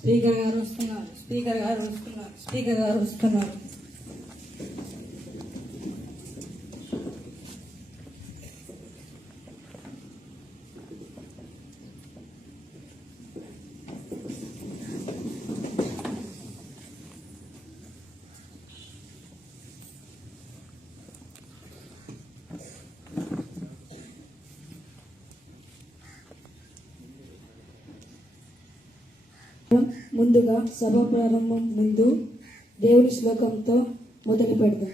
Speaker గారు వస్తున్నారు. Speaker గారు వస్తున్నారు. స్పీకర్ గారు వస్తున్నారు. ముందుగా సభ ప్రారంభం ముందు దేవుని శ్లోకంతో మొదలు పెడదాం.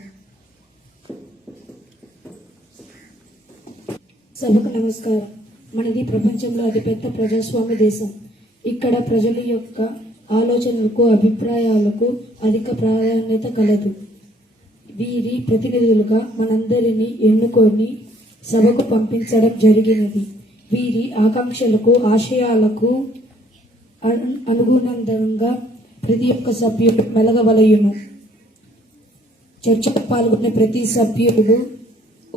సభకు నమస్కారం. మనది ప్రపంచంలో అతిపెద్ద ప్రజాస్వామ్య దేశం. ఇక్కడ ప్రజల యొక్క ఆలోచనలకు, అభిప్రాయాలకు అధిక ప్రాధాన్యత కలదు. వీరి ప్రతినిధులుగా మనందరినీ ఎన్నుకొని సభకు పంపించడం జరిగినది. వీరి ఆకాంక్షలకు, ఆశయాలకు అనుగుణంగా ప్రతి ఒక్క సభ్యుడు మెలగవలయును. చర్చలో పాల్గొనే ప్రతి సభ్యుడు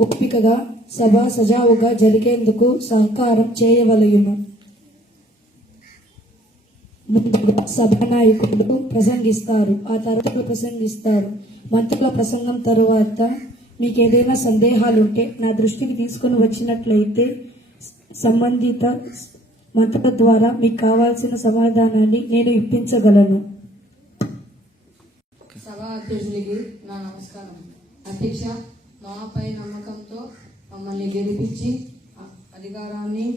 ఓపికగా సభ సజావుగా జరిగేందుకు సహకారం చేయవలయును. ముందుగా సభానాయకులు ప్రసంగిస్తారు. ఆ తర్వాత ప్రసంగిస్తారు. మంత్రుల ప్రసంగం తరువాత మీకు ఏదైనా సందేహాలుంటే నా దృష్టికి తీసుకుని వచ్చినట్లయితే సంబంధిత మంత్రుల ద్వారా మీకు కావాల్సిన సమాధానాన్ని నేను ఇప్పించగలను. సభా అధ్యక్షుడికి నా నమస్కారం. అధ్యక్ష, మాపై నమ్మకంతో మమ్మల్ని గెలిపించి అధికారాన్ని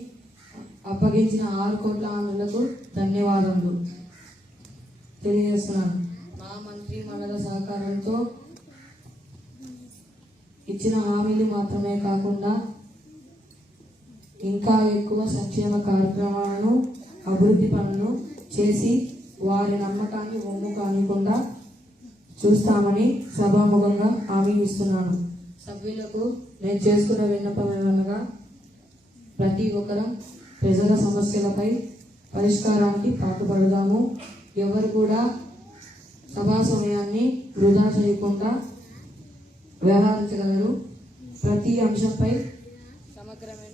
అప్పగించిన 6 కోట్ల ఆంధ్రులకు ధన్యవాదములు తెలియజేస్తున్నాను. మా మంత్రి మండల సహకారంతో ఇచ్చిన హామీలు మాత్రమే కాకుండా ఇంకా ఎక్కువ సంక్షేమ కార్యక్రమాలను, అభివృద్ధి పనులను చేసి వారి నమ్మకాన్ని ఒమ్ము కానికుండా చూస్తామని సభాముఖంగా హామీ ఇస్తున్నాను. సభ్యులకు నేను చేసుకున్న విన్నపం ఏమనగా, ప్రతి ఒక్కరం ప్రజల సమస్యలపై పరిష్కారానికి పాటుపడదాము. ఎవరు కూడా సభా సమయాన్ని వృధా చేయకుండా వ్యవహరించగలరు. ప్రతి అంశంపై సమగ్రమైన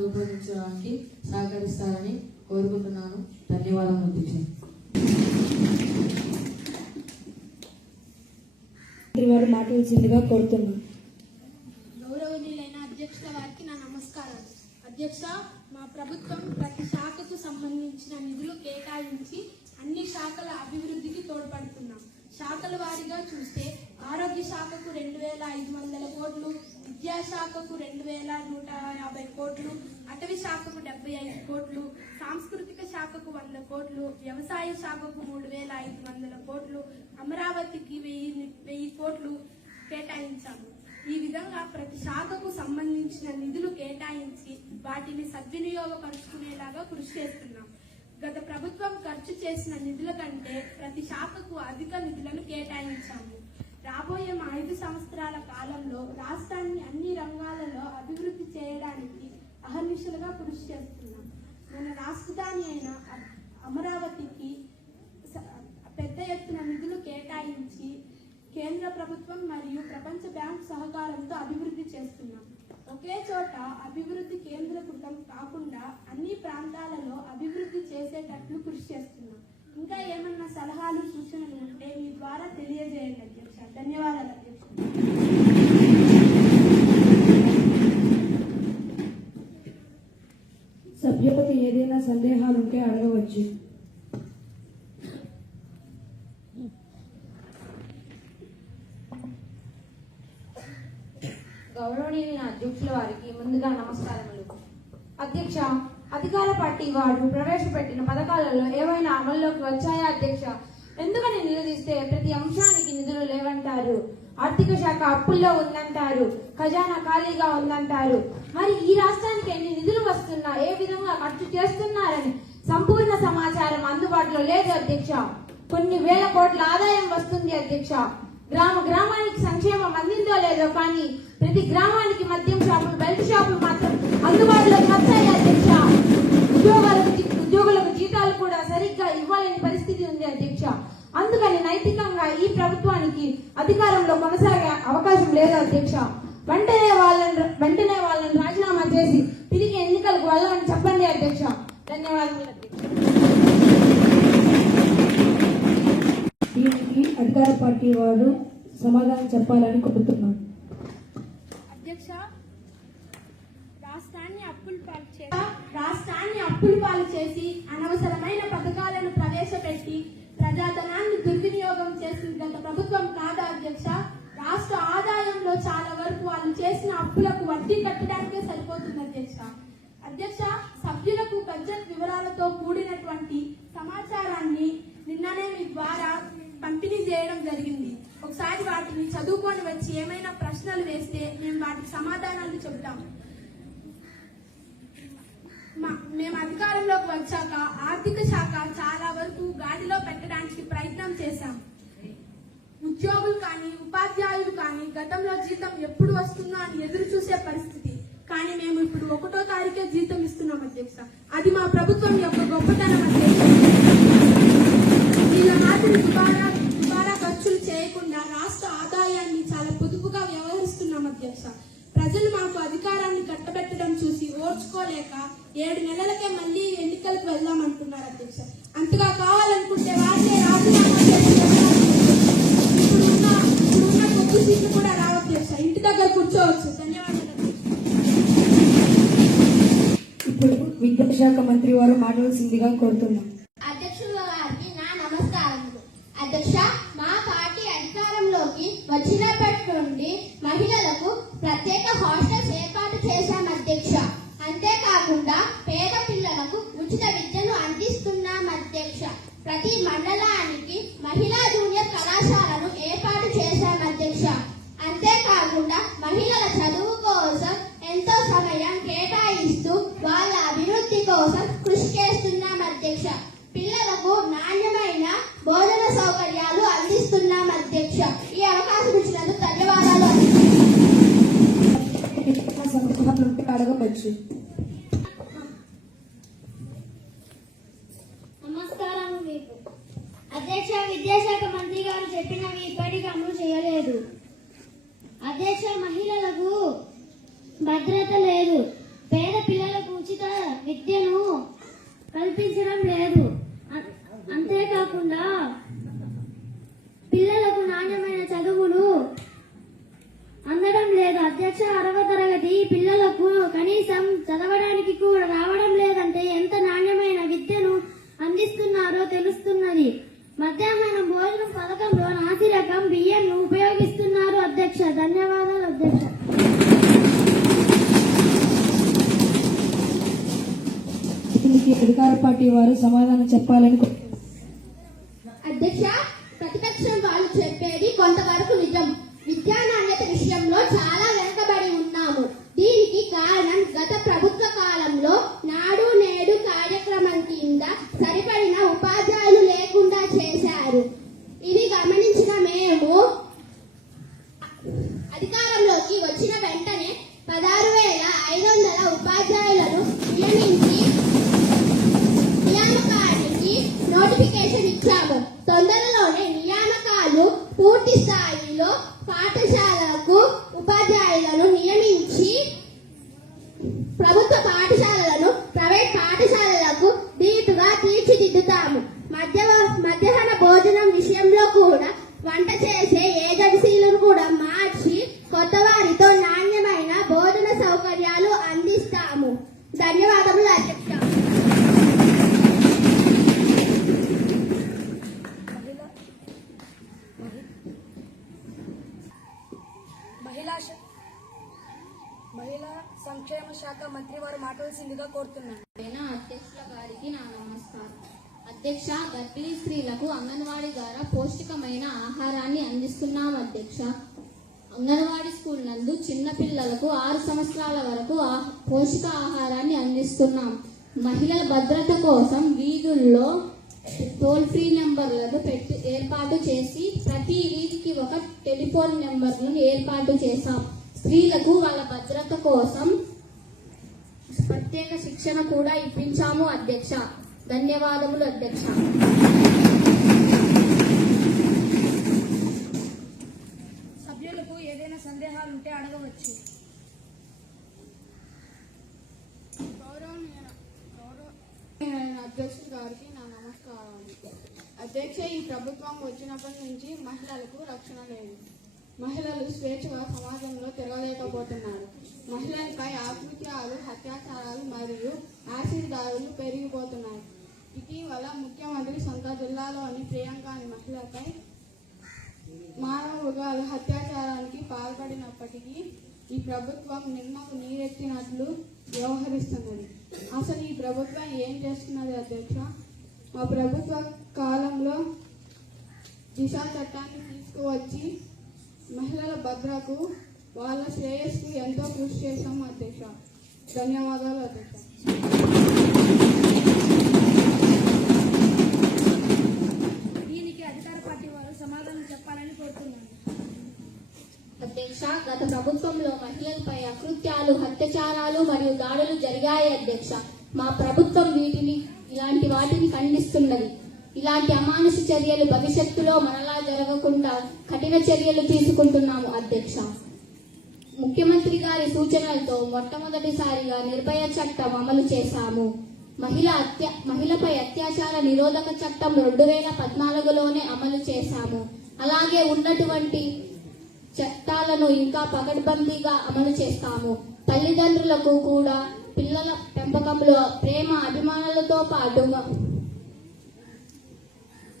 రూపొందించడానికి సహకరిస్తారని కోరుకుంటున్నాను. ధన్యవాదాలు అధ్యక్ష. వారు మాట్లాడాల్సిందిగా కోరుతున్నాను. గౌరవనీయులైన అధ్యక్ష వారికి నా నమస్కారం. అధ్యక్ష, మా ప్రభుత్వం ప్రతి శాఖకు సంబంధించిన నిధులు కేటాయించి అన్ని శాఖల అభివృద్ధికి తోడ్పడుతున్నాం. శాఖల వారీగా చూస్తే ఆరోగ్య శాఖకు 2,500 కోట్లు, విద్యాశాఖకు 2,150 కోట్లు, అటవీ శాఖకు 75 కోట్లు, సాంస్కృతిక శాఖకు 100 కోట్లు, వ్యవసాయ శాఖకు 3,500 కోట్లు, అమరావతికి 1000 కోట్లు కేటాయించాము. ఈ విధంగా ప్రతి శాఖకు సంబంధించిన నిధులు కేటాయించి వాటిని సద్వినియోగపరుచుకునేలాగా కృషి చేస్తున్నాం. గత ప్రభుత్వం ఖర్చు చేసిన నిధుల కంటే ప్రతి శాఖకు అధిక నిధులను కేటాయించాము. రాబోయే 5 సంవత్సరాల కాలంలో రాష్ట్రాన్ని అన్ని రంగాలలో అభివృద్ధి చేయడానికి అహర్నిశలుగా కృషి చేస్తున్నాం. మన రాజధాని అయిన అమరావతికి పెద్ద ఎత్తున నిధులు కేటాయించి కేంద్ర ప్రభుత్వం మరియు ప్రపంచ బ్యాంకు సహకారంతో అభివృద్ధి చేస్తున్నాం. ఒకే చోట అభివృద్ధి కేంద్రీకృతం కాకుండా అన్ని ప్రాంతాలలో అభివృద్ధి చేసేటట్లు కృషి చేస్తున్నాం. ఇంకా ఏమన్నా సలహాలు, సూచనలు ఉంటే మీ ద్వారా తెలియజేయండి అధ్యక్ష. ధన్యవాదాలు అధ్యక్ష. సభ్యులకు ఏదైనా సందేహాలుంటే అడగవచ్చు. గౌరవనీయులైన అధ్యక్షుల వారికి ముందుగా నమస్కారములు. అధ్యక్ష, అధికార పార్టీ వారు ప్రవేశపెట్టిన పథకాలలో ఏవైనా అమల్లోకి వచ్చాయా అధ్యక్ష? ఎందుకని నిలదీస్తే ప్రతి అంశానికి నిధులు లేవంటారు. ఆర్థిక శాఖ అప్పుల్లో ఉందంటారు. ఖజానా ఖాళీగా ఉందంటారు. మరి ఈ రాష్ట్రానికి ఎన్ని నిధులు వస్తున్నా, ఏ విధంగా ఖర్చు చేస్తున్నారని సంపూర్ణ సమాచారం అందుబాటులో లేదు అధ్యక్ష. కొన్ని వేల కోట్ల ఆదాయం వస్తుంది అధ్యక్ష. గ్రామానికి సంక్షేమం అందిందో లేదో కానీ ప్రతి గ్రామానికి మద్యం షాపులు, బెల్ట్ షాపులు మాత్రం అందుబాటులోకి వచ్చాయి అధ్యక్ష. ఉద్యోగులకు జీతాలు కూడా సరిగ్గా ఇవ్వలేని పరిస్థితి ఉంది అధ్యక్ష. అందుకని నైతికంగా ఈ ప్రభుత్వానికి అధికారంలో కొనసాగే అవకాశం లేదు అధ్యక్ష. వెంటనే వాళ్ళని రాజీనామా చేసి తిరిగి ఎన్నికలకు వెళ్ళమని చెప్పండి అధ్యక్ష. ధన్యవాదాలు అధ్యక్ష. సమాధానం చెప్పాలని కోరుతున్నాను. అధ్యక్ష, రాష్ట్రాన్ని అప్పుల పాలు చేసి అనవసరమైన పథకాలను ప్రవేశపెట్టి ప్రజాధనాన్ని దుర్వినియోగం చేసిన గత ప్రభుత్వం కాదా అధ్యక్ష? రాష్ట్ర ఆదాయంలో చాలా వరకు వాళ్ళు చేసిన అప్పులకు వడ్డీ కట్టడానికే సరిపోతుంది అధ్యక్ష. అధ్యక్ష, సభ్యులకు బడ్జెట్ వివరాలతో కూడినటువంటి సమాచారాన్ని నిన్ననే మీ ద్వారా పంపిణీ చేయడం జరిగింది. ఒకసారి వాటిని చదువుకొని వచ్చి ఏమైనా ప్రశ్నలు వేస్తే మేము వాటికి సమాధానాలు చెబుతాము. మేము అధికారంలోకి వచ్చాక ఆర్థిక శాఖ చాలా వరకు గాడిలో పెట్టడానికి ప్రయత్నం చేశాం. ఉద్యోగులు కానీ ఉపాధ్యాయులు కానీ గతంలో జీతం ఎప్పుడు వస్తుందో అని ఎదురు చూసే పరిస్థితి. కానీ మేము ఇప్పుడు 1వ తారీఖే జీతం ఇస్తున్నాం అధ్యక్ష. అది మా ప్రభుత్వం యొక్క గొప్పతనం అధ్యక్ష. వీళ్ళ మాదిరి దుబారా ఖర్చులు చేయకుండా రాష్ట్ర ఆదాయాన్ని చాలా పొదుపుగా వ్యవహరిస్తున్నాం అధ్యక్ష. ప్రజలు మాకు అధికారాన్ని కట్టబెట్టడం చూసి ఓర్చుకోలేక 7 నెలలకే మళ్ళీ ఎన్నికలకు వెళ్దామంటున్నారు అధ్యక్ష. అంతగా కావాలనుకుంటే వారినే రాజీనామా చేసి ఇప్పుడున్న కొద్ది సీట్లు కూడా రావధ్యక్ష. ఇంటి దగ్గర కూర్చోవచ్చు. ధన్యవాదాలు. ఇప్పుడు విద్యాశాఖ మంత్రి వారు మాట్లాడాల్సిందిగా కోరుతున్నాం. అధ్యక్షుల గారికి నా నమస్కారములు. అధ్యక్ష, మా పార్టీ అధికారంలోకి వచ్చినప్పటి నుండి మహిళలకు ప్రత్యేక హాస్టల్స్ ఏర్పాటు చేశాం అధ్యక్ష. అంతేకాకుండా పేద పిల్లలకు ఉచిత విద్యను అందిస్తున్నాం అధ్యక్ష. ప్రతి మండలానికి మహిళా జూనియర్ కళాశాలను ఏర్పాటు చేశాం అధ్యక్ష. అంతేకాకుండా మహిళల చదువు కోసం ఎంతో సమయం కేటాయిస్తూ వాళ్ళ అభివృద్ధి కోసం కృషి చేస్తున్నాం అధ్యక్ష. పిల్లలకు నాణ్యమైన భోజన సౌకర్యాలు అందిస్తున్నాం అధ్యక్ష. ఈ అవకాశం ఇచ్చినందుకు ధన్యవాదాలు. అడగవచ్చు. నమస్కారం మీకు అధ్యక్ష. విద్యాశాఖ మంత్రి గారు చెప్పినవి ఇప్పటికీ అమలు చేయలేదు అధ్యక్ష. మహిళలకు భద్రత లేదు, పేద పిల్లలకు ఉచిత విద్యను కల్పించడం లేదు. అంతేకాకుండా పిల్లలకు నాణ్యమైన చదువులు అందడం లేదు అధ్యక్ష. 6వ తరగతి పిల్లలకు కనీసం చదవడానికి కూడా రావడం లేదంటే ఎంత నాణ్యమైన విద్యను అందిస్తున్నారో తెలుస్తున్నది. మధ్యాహ్నం భోజనం పథకంలో నాసిరకం బియ్యంను ఉపయోగిస్తున్నారు అధ్యక్ష. ధన్యవాదాలు అధ్యక్ష. దీనికి అధికార పార్టీ వారు సమాధానం చెప్పాలని అధ్యక్ష, ప్రతిపక్షం వాళ్ళు చెప్పేది కొంతవరకు నిజం. విద్యా నాణ్యత విషయంలో చాలా వెనుకబడి ఉన్నాము. దీనికి కారణం గత ప్రభుత్వ కాలంలో నాడు నేడు కార్యక్రమం కింద సరిపడిన ఉపాధ్యాయులు లేకుండా చేశారు. ఇది గమనించిన మేము అధికారంలోకి వచ్చిన వెంటనే 16,500 ఉపాధ్యాయులను నియామకానికి నోటిఫికేషన్ ఇచ్చాము. తొందరలోనే నియామకాలు పూర్తి స్థాయిలో పాఠశాలకు ఉపాధ్యాయులను నియమించి ప్రభుత్వ పాఠశాలలను ప్రైవేట్ పాఠశాలలకు దీటుగా తీర్చిదిద్దుతాము. మధ్యాహ్న భోజనం విషయంలో కూడా వంట చేసే ఏజెన్సీలను కూడా మార్చి కొత్త వారితో నాణ్యమైన భోజన సౌకర్యాలు అందిస్తాము. ధన్యవాదములు అధ్యక్ష. మహిళా సంక్షేమ శాఖ మంత్రి వారు మాట్లాడాల్సిందిగా కోరుతున్నాను. అధ్యక్షుల గారికి నా నమస్కారం. అధ్యక్ష, గర్భిణీ స్త్రీలకు అంగన్వాడీ ద్వారా పౌష్టికమైన ఆహారాన్ని అందిస్తున్నాం అధ్యక్ష. అంగన్వాడీ స్కూల్ నందు చిన్న పిల్లలకు 6 సంవత్సరాల వరకు పౌష్టిక ఆహారాన్ని అందిస్తున్నాం. మహిళల భద్రత కోసం వీధుల్లో టోల్ ఫ్రీ నెంబర్లను ఏర్పాటు చేసి ప్రతి వీధికి ఒక టెలిఫోన్ నెంబర్లను ఏర్పాటు చేశాం. స్త్రీలకు వాళ్ళ భద్రత కోసం ప్రత్యేక శిక్షణ కూడా ఇప్పించాము అధ్యక్ష. ధన్యవాదములు అధ్యక్ష. సభ్యులకు ఏదైనా సందేహాలుంటే అడగవచ్చు. అధ్యక్షుల గారికి నా నమస్కారం. అధ్యక్ష, ఈ ప్రభుత్వం వచ్చినప్పటి నుంచి మహిళలకు రక్షణ లేదు. మహిళలు స్వేచ్ఛగా సమాజంలో తిరగలేకపోతున్నారు. మహిళలపై ఆకృత్యాలు, అత్యాచారాలు మరియు యాసిడ్ దాడులు పెరిగిపోతున్నాయి. ఇటీవల ముఖ్యమంత్రి సొంత జిల్లాలోని ప్రియాంక అనే మహిళపై మానవ మృగాల అత్యాచారానికి పాల్పడినప్పటికీ ఈ ప్రభుత్వం నిమ్మకు నీరెత్తినట్లు వ్యవహరిస్తున్నది. అసలు ఈ ప్రభుత్వం ఏం చేస్తున్నది అధ్యక్ష? మా ప్రభుత్వ కాలంలో దిశా చట్టాన్ని తీసుకువచ్చి మహిళల భద్రతకు వాళ్ళ శ్రేయస్సుకు ఎంతో కృషి చేశాము అధ్యక్ష. ధన్యవాదాలు అధ్యక్ష. దీనికి అధికార పార్టీ వారు సమాధానం చెప్పాలని కోరుతున్నాను. అధ్యక్ష, గత ప్రభుత్వంలో మహిళలపై అకృత్యాలు, అత్యాచారాలు మరియు దాడులు జరిగాయి అధ్యక్ష. మా ప్రభుత్వం ఇలాంటి వాటిని ఖండిస్తున్నది. ఇలాంటి అమానుష చర్యలు భవిష్యత్తులో మనలా జరగకుండా కఠిన చర్యలు తీసుకుంటున్నాము అధ్యక్ష. ముఖ్యమంత్రి గారి సూచనలతో మొట్టమొదటిసారిగా నిర్భయ చట్టం అమలు చేశాము. మహిళపై అత్యాచార నిరోధక చట్టం 2014లోనే అమలు చేశాము. అలాగే ఉన్నటువంటి చట్టాలను ఇంకా పకడ్బందీగా అమలు చేస్తాము. తల్లిదండ్రులకు కూడా పిల్లల పెంపకంలో ప్రేమ అభిమానాలతో పాటు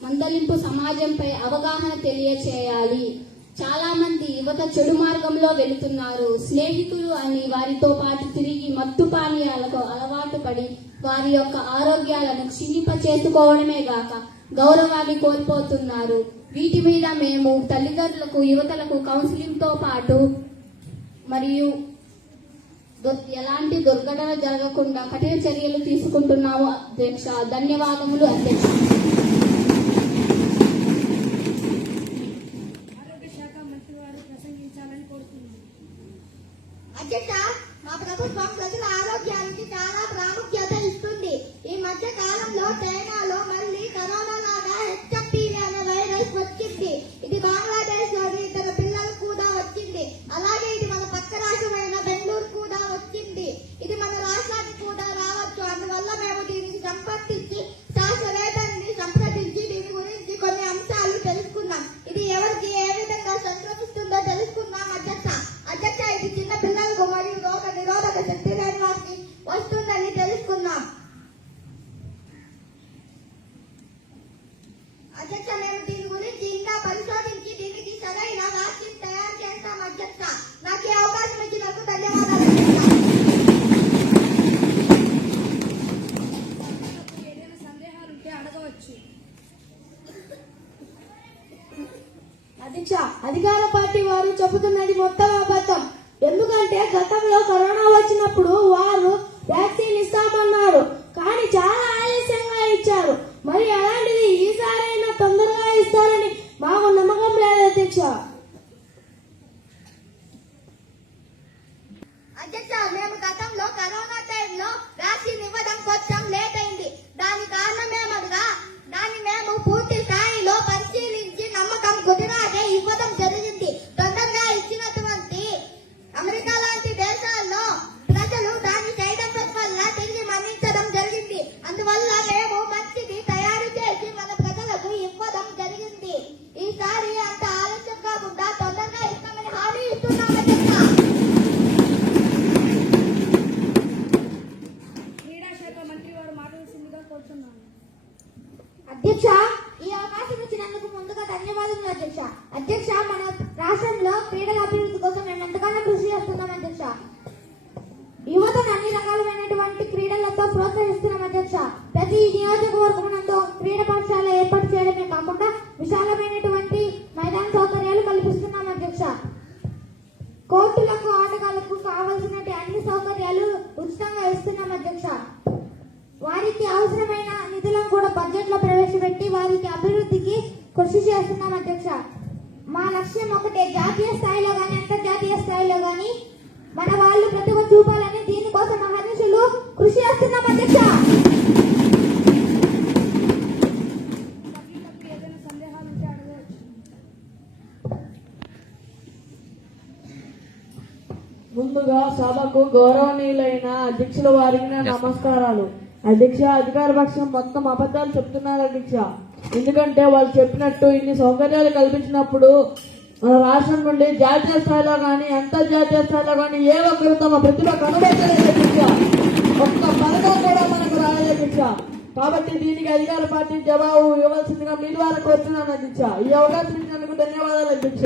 మందలింపు సమాజంపై అవగాహన తెలియచేయాలి. చాలా మంది యువత చెడు మార్గంలో వెళుతున్నారు. స్నేహితులు అని వారితో పాటు తిరిగి మత్తు పానీయాలకు అలవాటు పడి వారి యొక్క ఆరోగ్యాలను క్షీణింప చేసుకోవడమే గాక గౌరవాన్ని కోల్పోతున్నారు. వీటి మీద మేము తల్లిదండ్రులకు, యువతలకు కౌన్సిలింగ్ తో పాటు మరియు ఎలాంటి దుర్ఘటన జరగకుండా కఠిన చర్యలు తీసుకుంటున్నాము అధ్యక్ష. ధన్యవాదములు అధ్యక్ష. ఆరోగ్య శాఖ మంత్రి వారు ప్రసంగించాలని కోరుతున్నాను. అధ్యక్ష, మా ప్రభుత్వం ప్రజల ఆరోగ్యానికి చాలా ప్రాముఖ్యత ఇస్తుంది. ఈ మధ్య కాలంలో చైనాలో మళ్ళీ కరోనా లాగా HPV అనే వైరస్ వచ్చింది. ఇది బంగ్లాదేశ్ లోని ఇతర పిల్లలు కూడా వచ్చింది. అలాగే ఇది మన పక్క రాష్ట్రమైన బెంగళూరు కూడా వచ్చింది. ఇది మన రాష్ట్రానికి కూడా రావచ్చు. అందువల్ల మేము దీనికి సంప్రదించి శాస్త్రవేత్తల్ని సంప్రదించి దీని గురించి కొన్ని అంశాలు తెలుసుకున్నాం. ఇది ఎవరికి ఏ విధంగా సంక్రమిస్తుందో తెలుసుకున్నాం అధ్యక్ష. ఇది చిన్న పిల్లలకు మరియు రోగ నిరోధక శక్తి లేని వారికి వస్తుందని తెలుసుకున్నాం అధ్యక్ష. మేము దీని గురించి ఇంకా పరిశోధించి దీనికి సరైన వ్యాక్సిన్ తయారు చేస్తాం అధ్యక్ష. నాకు ఈ అవకాశం ఇచ్చినందుకు ధన్యవాదాలు అధ్యక్ష. ఏదైనా సందేహాలు ఉంటే అడగవచ్చు. అధ్యక్ష, అధికార పార్టీ వారు చెబుతున్నది మొత్తం అబద్ధం. ఎందుకంటే గతంలో కరోనా వచ్చినప్పుడు వారు వ్యాక్సిన్ ఇస్తామన్నారు, కానీ చాలా ఆలస్యంగా ఇచ్చారు. మరి అలాంటిది ఈసారైనా తొందరగా ఇస్తారని మాకు నమ్మకం లేదు అధ్యక్ష. అధ్యక్ష, మేము గతంలో కరోనా టైంలో వ్యాక్సిన్ ఇవ్వడం కొంచెం లేట్ అయింది. దాని కారణమేమనగా దాన్ని మేము పూర్తి స్థాయిలో పరిశీలించి నమ్మకం కుదిరాకే ఇవ్వడం జరిగింది. తొందరగా ఇచ్చినటువంటి అమెరికా లాంటి దేశాల్లో ప్రజలు దాన్ని సైడ్ ఎఫెక్ట్ వల్ల తిరిగి మరణించడం జరిగింది. అందువల్ల మేము మంచిది తయారు చేసి మన ప్రజలకు ఇవ్వడం జరిగింది. ఈసారి అంత ఆలస్యం కాకుండా తొందరగా ఇస్తామని హామీ ఇస్తున్నాం అధ్యక్ష. క్రీడా శాఖ మంత్రి వారు మాట్లాడాల్సిందిగా కోరుతున్నాను. అధ్యక్ష, ఈ అవకాశం ఇచ్చినందుకు ముందుగా ధన్యవాదాలు అధ్యక్ష. అధ్యక్ష, మన రాష్ట్రంలో క్రీడల అభివృద్ధి కోసం మేము ఎంతగానో కృషి చేస్తున్నాం అధ్యక్ష. యువతను అన్ని రకాలైనటువంటి క్రీడలతో ప్రోత్సహిస్తున్నాం అధ్యక్ష. ప్రతి నియోజకవర్గంలో క్రీడా పాఠశాల ఏర్పాటు చేయడమే కాకుండా విశాలమైనటువంటి మైదాన సౌకర్యాలు కల్పిస్తున్నాం అధ్యక్ష. కోర్టులకు, ఆటగాళ్లకు కావలసిన అన్ని సౌకర్యాలు ఉచితంగా ఇస్తున్నాం అధ్యక్ష. వారికి అవసరమైన నిధులను కూడా బడ్జెట్ లో ప్రవేశపెట్టి వారికి అభివృద్ధికి కృషి చేస్తున్నాం అధ్యక్ష. మా లక్ష్యం ఒకటే, జాతీయ స్థాయిలో గాని అంతర్జాతీయ స్థాయిలో గాని మన వాళ్ళు ప్రతిభ చూపాలని దీనికోసం మహర్నిశులు కృషి చేస్తున్నాం అధ్యక్ష. ఏదైనా సందేహాలు ఉంటే అడగవచ్చు. ముందుగా సభకు గౌరవనీయులైన అధ్యక్షుల వారికి నా నమస్కారాలు. అధ్యక్ష, అధికార పక్షం మొత్తం అబద్ధాలు చెప్తున్నారు అధ్యక్ష. ఎందుకంటే వాళ్ళు చెప్పినట్టు ఇన్ని సౌకర్యాలు కల్పించినప్పుడు మన రాష్ట్రం నుండి జాతీయ స్థాయిలో కానీ అంతర్జాతీయ స్థాయిలో కానీ ఏ ఒక్కరు తమ ప్రతిభ కనబెట్టలేదు అధ్యక్ష. ఒక్క పథకం కూడా మనకు రాలేదు అధ్యక్ష. కాబట్టి దీనికి అధికార పార్టీ జవాబు ఇవ్వాల్సిందిగా మీ ద్వారా కోరుతున్నాను అధ్యక్ష. ఈ అవకాశం ఇచ్చినందుకు ధన్యవాదాలు అధ్యక్ష.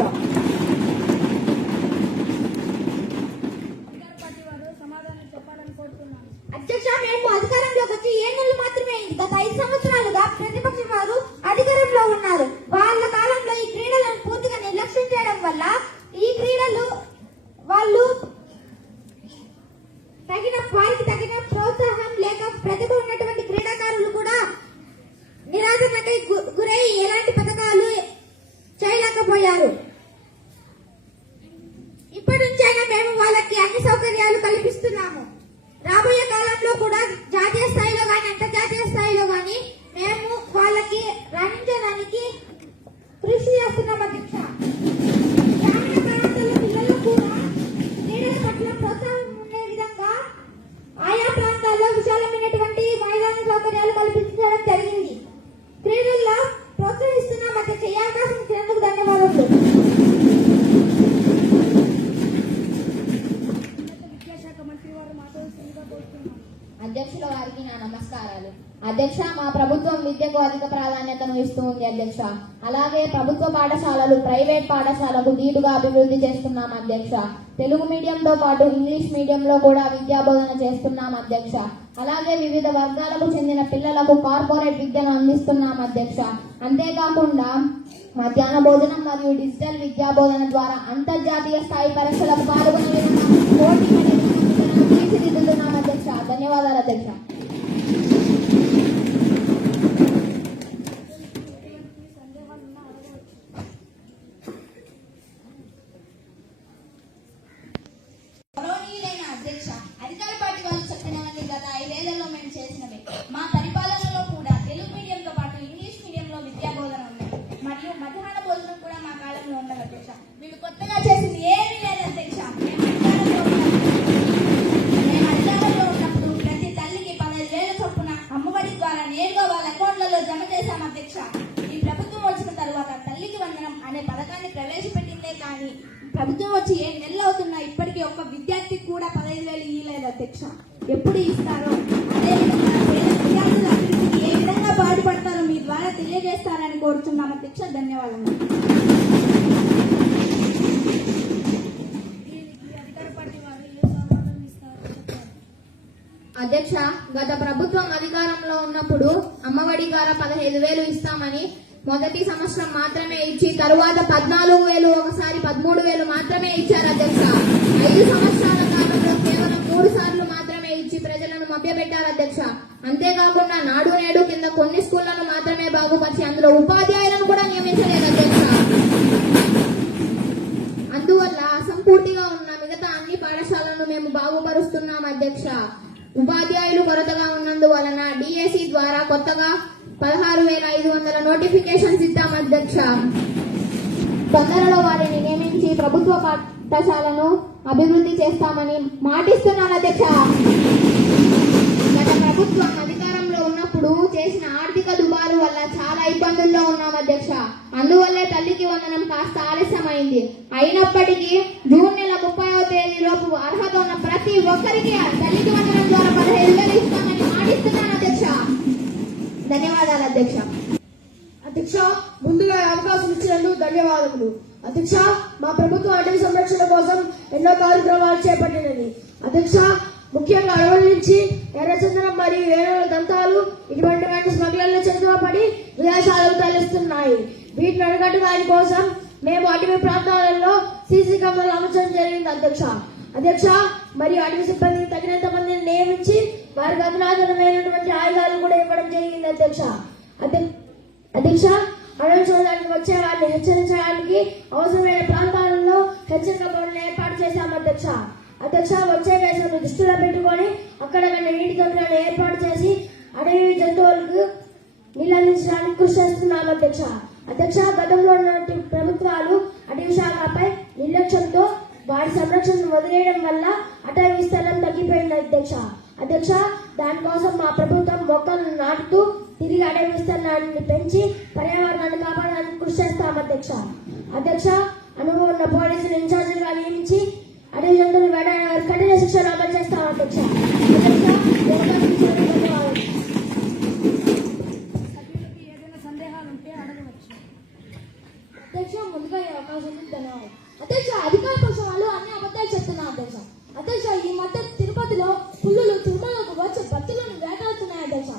అధికార పార్టీ వారు సమాధానం చెప్పాలని కోరుతున్నాను. అధ్యక్ష, మేము అధికారంలోకి వచ్చి 7 నెలలు మాత్రమే అయింది. గత 5 సంవత్సరాలుగా ప్రతిపక్షం వారు అధికారంలో ఉన్నారు. వాళ్ళ కాలంలో ఈ క్రీడలను పూర్తిగా నిర్లక్ష్యం చేయడం వల్ల ఈ క్రీడలు వాళ్ళు వారికి తగిన ప్రోత్సాహం లేక ప్రతిభ ఉన్నటువంటి క్రీడాకారులు కూడా నిరాశకి గురై ఎలాంటి పథకాలు చేయలేకపోయారు. ఇప్పటి నుంచైనా మేము వాళ్ళకి అన్ని సౌకర్యాలు కల్పిస్తున్నాము. రాబోయే కాలంలో కూడా జాతీయ స్థాయిలో కానీ అంతర్జాతీయ స్థాయిలో కానీ మేము వాళ్ళకి రాణించడానికి కృషి చేస్తున్నాం అధ్యక్ష. గ్రామీణ ప్రాంతాల పిల్లలు కూడా క్రీడల పట్ల ప్రోత్సాహం ఉండే విధంగా ఆయా ప్రాంతాల్లో విశాలమైనటువంటి మైదాన సౌకర్యాలు కల్పించడం జరిగింది. క్రీడల్లో ప్రోత్సహిస్తున్నాం అధ్యక్ష. ఈ అవకాశం ఇచ్చినందుకు ధన్యవాదాలు. విద్యాశాఖ మంత్రి వారు మాట్లాడుతుందిగా కోరుతున్నాను. అధ్యక్షుల వారికి నా నమస్కారాలు. అధ్యక్ష, మా ప్రభుత్వం విద్యకు అధిక ప్రాధాన్యతను ఇస్తూ ఉంది అధ్యక్ష. అలాగే ప్రభుత్వ పాఠశాలలు ప్రైవేట్ పాఠశాలకు ధీటుగా అభివృద్ధి చేస్తున్నాం అధ్యక్ష. తెలుగు మీడియంతో పాటు ఇంగ్లీష్ మీడియంలో కూడా విద్యాబోధన చేస్తున్నాం అధ్యక్ష. అలాగే వివిధ వర్గాలకు చెందిన పిల్లలకు కార్పొరేట్ విద్యను అందిస్తున్నాం అధ్యక్ష. అంతేకాకుండా మధ్యాహ్న భోజనం మరియు డిజిటల్ విద్యాబోధన ద్వారా అంతర్జాతీయ స్థాయి పరీక్షలకు పాల్గొనే పోటీ తీర్చిదిద్దుతున్నాం అధ్యక్ష. ధన్యవాదాలు అధ్యక్ష. గౌరవనీయులైన అధ్యక్ష, అధికార పార్టీ వాళ్ళు చెప్పినవన్నీ గత 5 ఏళ్లలో మేము చేసినవి. మా పరిపాలనలో కూడా తెలుగు మీడియంతో పాటు ఇంగ్లీష్ మీడియంలో విద్యా బోధన ఉంది మరియు మధ్యాహ్న భోజనం కూడా మా కాలంలో ఉన్నది అధ్యక్ష. మేము కొత్తగా చేసింది ఏమీ లేదు అధ్యక్ష. మేము అధికారంలో ఉన్నప్పుడు ప్రతి తల్లికి 15,000 చొప్పున అమ్మఒడి ద్వారా నేరుగా వాళ్ళ అకౌంట్లలో జమ చేశాం అధ్యక్ష. ఈ ప్రభుత్వం వచ్చిన తర్వాత తల్లికి వందనం అనే పథకాన్ని ప్రవేశపెట్టిందే కానీ ప్రభుత్వం వచ్చి 7 నెలలు అవుతున్నా ఇప్పటికీ ఒక్క విద్యార్థికి కూడా 15,000 ఇవ్వలేదు అధ్యక్ష. ఎప్పుడు ఇస్తారో అదేవిధంగా పేద విద్యార్థుల అభివృద్ధికి ఏ విధంగా పాటుపడతారో మీ ద్వారా తెలియజేస్తారని కోరుతున్నాం అధ్యక్ష. ధన్యవాదాలు. దీనికి అధికార పార్టీ వారు ఏ సమాధానం ఇస్తారో చెప్పారు. అధ్యక్ష, గత ప్రభుత్వం అధికారంలో ఉన్నప్పుడు అమ్మఒడి ద్వారా 15,000 ఇస్తామని మొదటి సంవత్సరం మాత్రమే ఇచ్చి తరువాత 14,000 ఒకసారి 13,000 మాత్రమే ఇచ్చారు అధ్యక్ష. 5 సంవత్సరాల కాలంలో కేవలం 3 సార్లు మాత్రమే ఇచ్చి ప్రజలను మభ్యపెట్టారు అధ్యక్ష. అంతేకాకుండా నాడు నేడు కింద కొన్ని స్కూళ్లను మాత్రమే బాగుపరిచి అందులో ఉపాధ్యాయులను కూడా నియమించలేదు అధ్యక్ష. అందువల్ల అసంపూర్తిగా ఉన్న మిగతా అన్ని పాఠశాలను మేము బాగుపరుస్తున్నాం అధ్యక్ష. ఉపాధ్యాయులు కొరతగా ఉన్నందువలన డిఎస్సి ద్వారా కొత్తగా 16,500 నోటిఫికేషన్స్ ఇద్దాం అధ్యక్ష. తొందరలో వారిని నియమించి ప్రభుత్వ పాఠశాలను అభివృద్ధి చేస్తామని మాటిస్తున్నాను అధ్యక్ష. గత ప్రభుత్వం అధికారంలో ఉన్నప్పుడు చేసిన ఆర్థిక దుబారు వల్ల చాలా ఇబ్బందుల్లో ఉన్నాం అధ్యక్ష. అందువల్లే తల్లికి వందనం కాస్త ఆలస్యమైంది. అయినప్పటికీ జూన్ నెల 30వ తేదీలోపు అర్హత ఉన్న ప్రతి ఒక్కరికి తల్లికి వందనం ద్వారా 15,000 ఇస్తామని మాటిస్తున్నాను అధ్యక్ష. ధన్యవాదాలు అధ్యక్ష. అధ్యక్ష, ముందుగా ఈ అవకాశం ఇచ్చినందుకు ధన్యవాదములు. అధ్యక్ష, మా ప్రభుత్వం అటవీ సంరక్షణ కోసం ఎన్నో కార్యక్రమాలు చేపట్టినది. అధ్యక్ష, ముఖ్యంగా అడవుల నుంచి ఎర్రచందనం మరియు ఏనుగుల దంతాలు ఇటువంటి స్మగ్లర్ల చేతిలో పడి విదేశాలకు తరలిస్తున్నాయి. వీటిని అడగడానికి కోసం మేము అటవీ ప్రాంతాలలో సీసీ కెమెరాలు అమర్చడం జరిగింది అధ్యక్ష. మరియు అటవీ సిబ్బందికి తగినంత మందిని నియమించి వారికి అధునాతనమైనటువంటి ఆయుధాలు కూడా ఇవ్వడం జరిగింది అధ్యక్ష. అడవి చూడడానికి వచ్చే వారిని హెచ్చరించడానికి అవసరమైన ప్రాంతాలలో హెచ్చరిక బోర్డులను ఏర్పాటు చేశాం అధ్యక్ష. వచ్చే వేసవిని దృష్టిలో పెట్టుకొని అక్కడ నీటి తొట్టులను ఏర్పాటు చేసి అడవి జంతువులకు నీళ్ళు అందించడానికి కృషి చేస్తున్నాం అధ్యక్ష. గతంలో ఉన్న ప్రభుత్వాలు అటవీ శాఖపై నిర్లక్ష్యంతో వాటి సంరక్షణను వదిలేయడం వల్ల అటవీ విస్తీర్ణం తగ్గిపోయింది అధ్యక్ష. దానికోసం మా ప్రభుత్వం మొక్కలను నాటుతూ తిరిగి అటవీ విస్తీర్ణాన్ని పెంచి పర్యావరణాన్ని కాపాడడానికి కృషి చేస్తాం అధ్యక్ష. అనుభవం ఉన్న పోలీసులు ఇన్ఛార్జిగా నియమించి అడవి జంతువులు వేటాడే వారికి కఠిన శిక్షలు అమలు చేస్తాం అధ్యక్ష. సభ్యులకి ఏదైనా సందేహాలు ఉంటే అడగవచ్చు. అధ్యక్ష ముందుగా ఈ అవకాశం ధన్యవాదాలు. అధ్యక్ష అధికార పక్షం వాళ్ళు అన్ని అబద్ధాలు చెప్తున్నారు అధ్యక్ష. అధ్యక్ష ఈ మధ్య తిరుపతిలో పుల్లులు తిరుమలకు వచ్చి భక్తులను వేటాడుతున్నాయి అధ్యక్ష.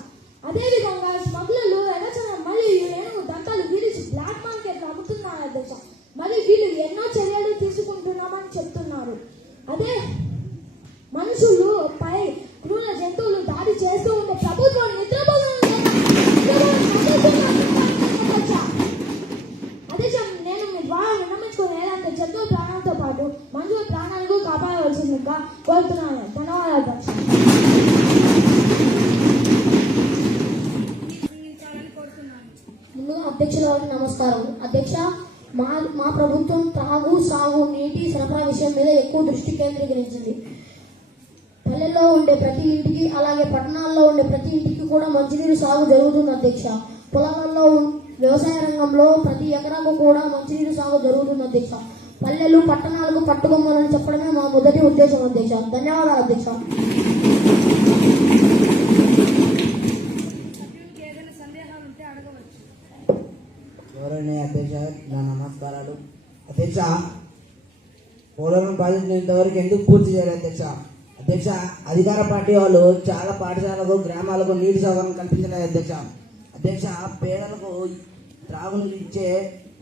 అదేవిధంగా స్మగ్లర్లు ఎగచనం మరియు ఏనుగు దంతాలు విరిచి బ్లాక్ మార్కెట్ అమ్ముతున్నారు అధ్యక్ష. మరి వీళ్ళు ఎన్నో చర్యలు తీసుకుంటున్నామని చెప్తున్నారు. అదే మనుషులు పై క్రూర జంతువులు దాడి చేస్తూ ఉంటే ప్రభుత్వం అధ్యక్ష నేను మీ ద్వారా విన్నమించుకుని ఏదంటే జంతువు ప్రాణాలతో పాటు మనుషుల ప్రాణాలకు కాపాడవలసిందిగా కోరుతున్నాను. ధన్యవాదాలు అధ్యక్ష. ప్రసంగించాలని కోరుతున్నాను. ముందుగా అధ్యక్షుల వారికి నమస్కారం. అధ్యక్ష మా ప్రభుత్వం త్రాగు సాగు నీటి సరఫరా విషయం మీద ఎక్కువ దృష్టి కేంద్రీకరించింది. పల్లెల్లో ఉండే ప్రతి ఇంటికి అలాగే పట్టణాల్లో ఉండే ప్రతి ఇంటికి కూడా మంచినీరు సాగు జరుగుతుంది అధ్యక్ష. పొలాలలో వ్యవసాయ రంగంలో ప్రతి ఎకరాకు కూడా మంచినీరు సాగు జరుగుతుంది అధ్యక్ష. పల్లెలు పట్టణాలకు పట్టుకొమ్మలని చెప్పడమే మా మొదటి ఉద్దేశం అధ్యక్ష. ధన్యవాదాలు అధ్యక్ష. సభ్యులకి ఏదైనా సందేహాలు ఉంటే అడగవచ్చు. గౌరవనీయ అధ్యక్ష నా నమస్కారాలు. అధ్యక్ష పోలవరం ప్రాజెక్టు ఇంతవరకు ఎందుకు పూర్తి చేయలేదు అధ్యక్ష? అధ్యక్ష అధికార పార్టీ వాళ్ళు చాలా పాఠశాలకు గ్రామాలకు నీటి సౌకర్యం కల్పించలేదు అధ్యక్ష. అధ్యక్ష పేదలకు త్రాగునీరు ఇచ్చే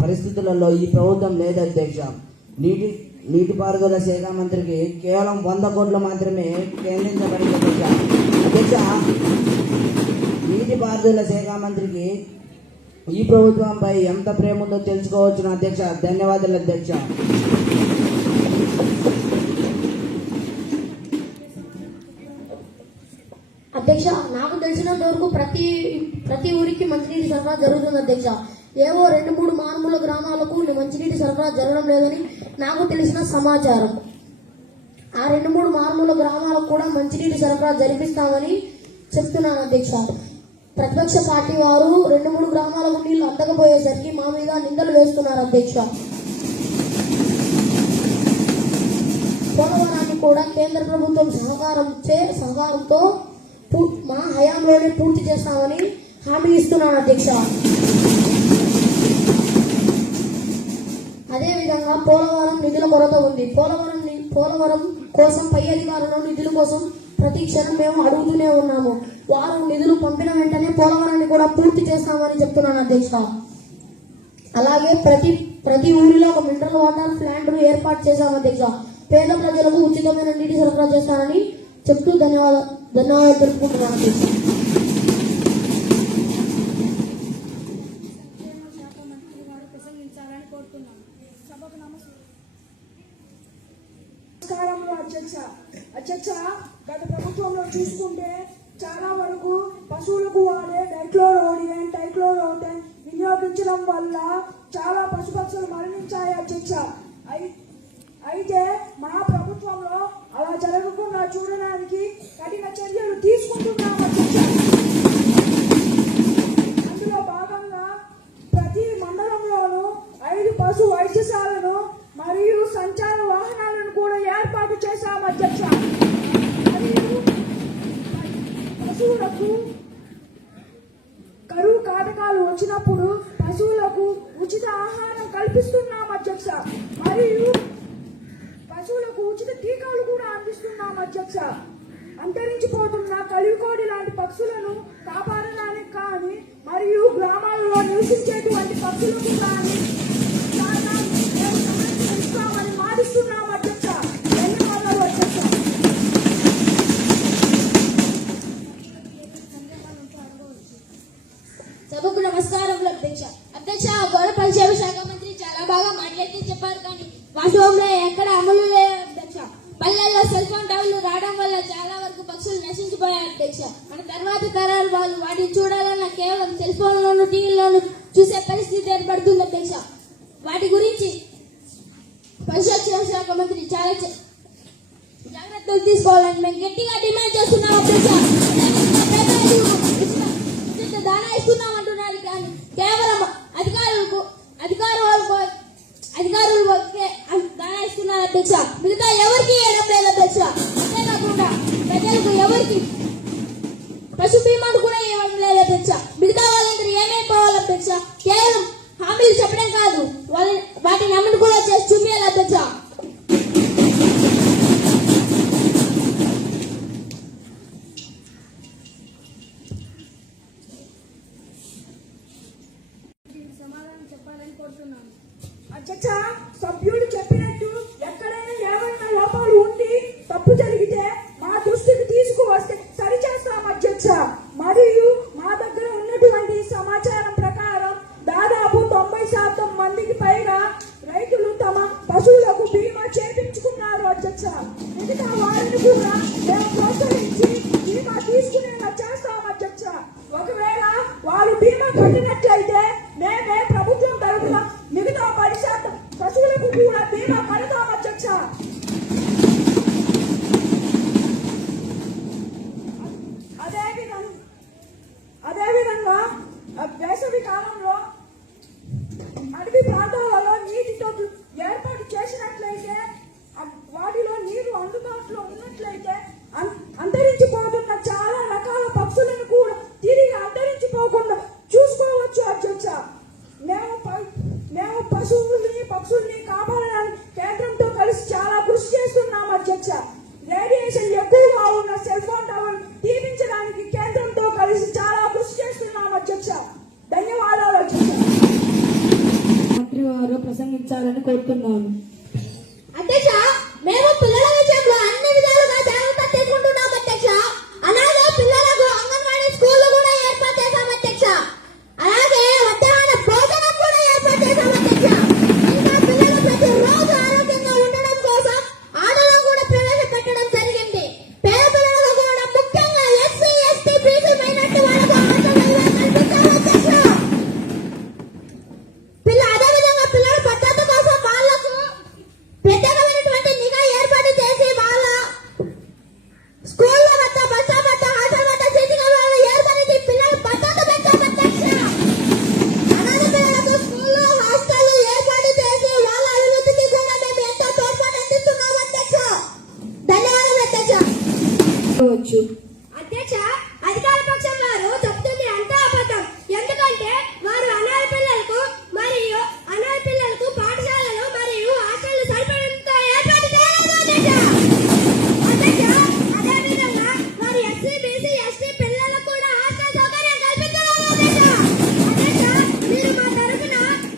పరిస్థితులలో ఈ ప్రభుత్వం లేదు అధ్యక్ష. నీటిపారుదల శాఖ మంత్రికి కేవలం 100 కోట్లు మాత్రమే కేంద్రించబడింది అధ్యక్ష. అధ్యక్ష నీటిపారుదల శాఖ మంత్రికి ఈ ప్రభుత్వంపై ఎంత ప్రేమ ఉందో తెలుసుకోవచ్చును అధ్యక్ష. ధన్యవాదాలు అధ్యక్ష. అధ్యక్ష నాకు తెలిసినంత వరకు ప్రతి ఊరికి మంచినీటి సరఫరా జరుగుతుంది అధ్యక్ష. ఏవో 2-3 మారుమూల గ్రామాలకు మంచినీటి సరఫరా జరగడం లేదని నాకు తెలిసిన సమాచారం. ఆ 2-3 మారుమూల గ్రామాలకు కూడా మంచినీటి సరఫరా జరిపిస్తామని చెప్తున్నాను అధ్యక్ష. ప్రతిపక్ష పార్టీ వారు 2-3 గ్రామాలకు నీళ్లు అందకపోయేసరికి మా మీద నిందలు వేస్తున్నారు అధ్యక్ష. పోలవరాన్ని కూడా కేంద్ర ప్రభుత్వం సహకారంతో మా హయాంలోనే పూర్తి చేస్తామని హామీ ఇస్తున్నాను అధ్యక్ష. అదేవిధంగా పోలవరం నిధుల కొరత ఉంది. పోలవరం కోసం పై అధికారులను నిధుల కోసం ప్రతి క్షణం మేము అడుగుతూనే ఉన్నాము. వారు నిధులు పంపిన వెంటనే పోలవరాన్ని కూడా పూర్తి చేస్తామని చెప్తున్నాను అధ్యక్ష. అలాగే ప్రతి ఊరిలో ఒక మినరల్ వాటర్ ప్లాంట్ ఏర్పాటు చేశాము అధ్యక్ష. పేద ప్రజలకు ఉచితమైన నీటి సరఫరా చేస్తానని చెప్తూ ధన్యవాదాలు తెలుపుకుంటున్నాను అధ్యక్ష. సంక్షేమ శాఖ మంత్రి గారు ప్రసంగించాలని కోరుతున్నాను. సభకు నమస్కారములు అధ్యక్ష. అధ్యక్ష గత ప్రభుత్వంలో చూసుకుంటే చాలా వరకు పశువులకు వాడే డైక్లోరోడిన్ వినియోగించడం వల్ల చాలా పశుపక్షులు మరణించాయి అధ్యక్ష. అయితే మా ప్రభుత్వంలో అలా జరగకుండా చూడడానికి కఠిన చర్యలు తీసుకుంటున్నాం అధ్యక్ష. అందులో భాగంగా ప్రతి మండలంలోనూ 5 పశు వైద్యశాలను మరియు సంచార వాహనాలను కూడా ఏర్పాటు చేశాం అధ్యక్ష. మరియు పశువులకు కరువు కాటకాలు వచ్చినప్పుడు పశువులకు ఉచిత ఆహారం కల్పిస్తున్నాం అధ్యక్ష. మరియు పశువులకు ఉచిత టీకాలు కూడా అందిస్తున్నాం అధ్యక్ష. అంతరించిపోతున్న కలివికోడి లాంటి పక్షులను కాపాడడానికి కానీ మరియు గ్రామాలలో నివసించేటువంటి పక్షులకు కానీ ఇస్తామని మాటిస్తున్నాం అధ్యక్ష. ధన్యవాదాలు అధ్యక్ష. సభకు నమస్కారం అధ్యక్ష. అధ్యక్ష గౌరవ పంచాయతీ శాఖ మంత్రి చాలా బాగా మాట్లాడితే చెప్పారు, కానీ వాస్తవంలో ఎక్కడ అమలు లేదు అధ్యక్ష. పల్లెల్లో సెల్ ఫోన్ టవర్లు రావడం వల్ల చాలా వరకు పక్షులు నశించిపోయాయి అధ్యక్ష. మన తర్వాత తరాలు వాళ్ళు వాటిని చూడాలన్నా కేవలం సెల్ ఫోన్లోను టీవీలోను చూసే పరిస్థితి ఏర్పడుతుంది అధ్యక్ష. వాటి గురించి పశుసంక్షేమ శాఖ మంత్రి చాలా జాగ్రత్తలు తీసుకోవాలని మేము గట్టిగా డిమాండ్ చేస్తున్నాం అధ్యక్ష. దానా ఇస్తున్నాం అంటున్నారు, కానీ కేవలం అధికారులకు అధికారులు దానా ఇస్తున్నారు అధ్యక్ష. మిగతా ఎవరికి ఇవ్వడం లేదు అధ్యక్ష. అంతేకాకుండా ప్రజలకు ఎవరికి పశు బీమాను కూడా ఇవ్వడం లేదు అధ్యక్ష. మిగతా వాళ్ళందరూ ఏమైపోవాలి అధ్యక్ష. కేవలం హామీలు చెప్పడం కాదు, వాటిని అమలు కూడా చేసి చూపించాలి అధ్యక్ష. సమాధానం చెప్పాలని కోరుతున్నాను. అధ్యక్ష, సభ్యుడు చెప్పినట్టు ఎక్కడైనా ఏమైనా లోపాలు ఉండి తప్పు జరిగితే మా దృష్టికి తీసుకువస్తే సరిచేస్తాం అధ్యక్ష. మరియు మా దగ్గర ఉన్నటువంటి సమాచారం ప్రకారం దాదాపు 90% మందికి పైగా రైతులు తమ పశువులకు బీమా చేయించుకున్నారు అధ్యక్ష. మిగతా వారిని కూడా మేము ప్రోత్సహించి బీమా తీసుకునేలా చేస్తాం అధ్యక్ష. ఒకవేళ వారు బీమా కట్టినట్లయితే మేమే ప్రభుత్వం తరఫున మిగతా 10% పశువులకు కూడా బీమా కడతాం అధ్యక్ష. అదేవిధంగా వేసవి కాలంలో అడవి ప్రాంతాలలో నీటితో ఏర్పాటు చేసినట్లయితే వాటిలో నీరు అందుబాటులో ఉన్నట్లయితే అంతరించిపోతున్న చాలా రకాల పక్షులను కూడా తిరిగి అంతరించిపోకుండా చూసుకోవచ్చు అధ్యక్ష. మేము పక్షుల్ని కాపాడడానికి కేంద్రంతో కలిసి చాలా కృషి చేస్తున్నాం అధ్యక్ష. రేడియేషన్ ఎక్కువగా ఉన్న సెల్ ఫోన్ టవర్ తీపించడానికి కేంద్రంతో కలిసి చాలా కృషి చేస్తున్నాం అధ్యక్ష. ధన్యవాదాలు అధ్యక్ష. మంత్రి వారు ప్రసంగించాలని కోరుతున్నాను. అధ్యక్ష, మేము పిల్లల విషయంలో అన్ని విధాలుగా జాగ్రత్త తీసుకుంటున్నాం అధ్యక్ష. అలాగే పిల్లలకు అంగన్వాడీ స్కూళ్లు కూడా ఏర్పాటు చేశాం అధ్యక్ష. అలాగే మధ్యాహ్న భోజనం కూడా ఏర్పాటు చేశాం అధ్యక్ష. ఇంకా పిల్లలు ప్రతిరోజు ఆరోగ్యంగా ఉండడం కోసం ఆటలను కూడా ప్రవేశపెట్టడం జరిగింది. పేద పిల్లలకు కూడా ముఖ్యంగా ఎస్సీ, ఎస్టీ, బీసీ మైనారిటీ వాళ్ళకు ఆటలు కల్పించాం అధ్యక్ష. అదేవిధంగా పిల్లల భద్రత కోసం వాళ్లకు ప్రత్యేకమైనటువంటి నిఘా ఏర్పాటు చేసి వాళ్ళ స్కూళ్ళ వద్ద, బస్సుల వద్ద, హాస్టల్ వద్ద సీసీ కెమెరాలు ఏర్పరిచి పిల్లల భద్రత పెంచాం అధ్యక్ష. అనాథ పిల్లలకు స్కూళ్ళు, హాస్టళ్లు ఏర్పాటు చేసి వాళ్ళ అభివృద్ధికి కూడా మేము ఎంతో తోడ్పాటు అందిస్తున్నాం అధ్యక్ష. ధన్యవాదాలు అధ్యక్ష. అధ్యక్ష, అధికార పక్షం వారు చెప్తుంది అంతా అబద్ధం. ఎందుకంటే వారు అనాథ పిల్లలకు మరియు అనాథ పిల్లలకు పాఠశాలలు మరియు హాస్టళ్లు సరిపడంత ఏర్పాటు చేయలేదు అధ్యక్ష. అదేవిధంగా వారు ఎస్సీ, బీసీ, ఎస్టీ పిల్లలకు కూడా హాస్టల్ సౌకర్యం కల్పించలేదు అధ్యక్ష. మీరు మా తరఫున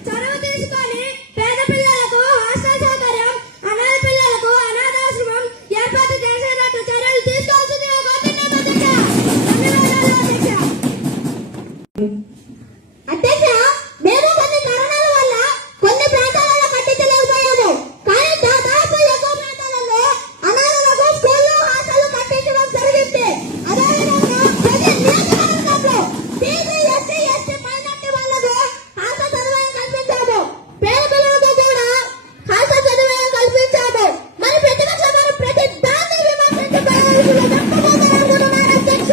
చొరవ తీసుకొని పేద పిల్లలకు హాస్టల్ సౌకర్యం, అనాథ పిల్లలకు అనాథాశ్రమం ఏర్పాటు చేసేటట్టు చర్యలు తీసుకోవాల్సిందిగా కోరుతున్నాం అధ్యక్ష. ధన్యవాదాలు అధ్యక్ష. అధ్యక్ష, మేము కొన్ని కారణాల వల్ల కొన్ని ప్రాంతాలలో కట్టించలేకపోయాము. కానీ దాదాపు ఎక్కువ ప్రాంతాలలో అనాథలకు స్కూళ్ళు, హాస్టళ్లు కట్టించడం జరిగింది. అదేవిధంగా ప్రతి నియోజకవర్గంలో బీసీ, ఎస్సీ, ఎస్టీ, మైనారిటీ వాళ్లకు హాస్టల్ సదుపాయం కల్పించాము. పేద పిల్లలకు కూడా హాస్టల్ సదుపాయం కల్పించాము. మరి ప్రతిపక్షం వారు ప్రతి దాన్ని విమర్శించుకోవాల్సిన అధ్యక్ష.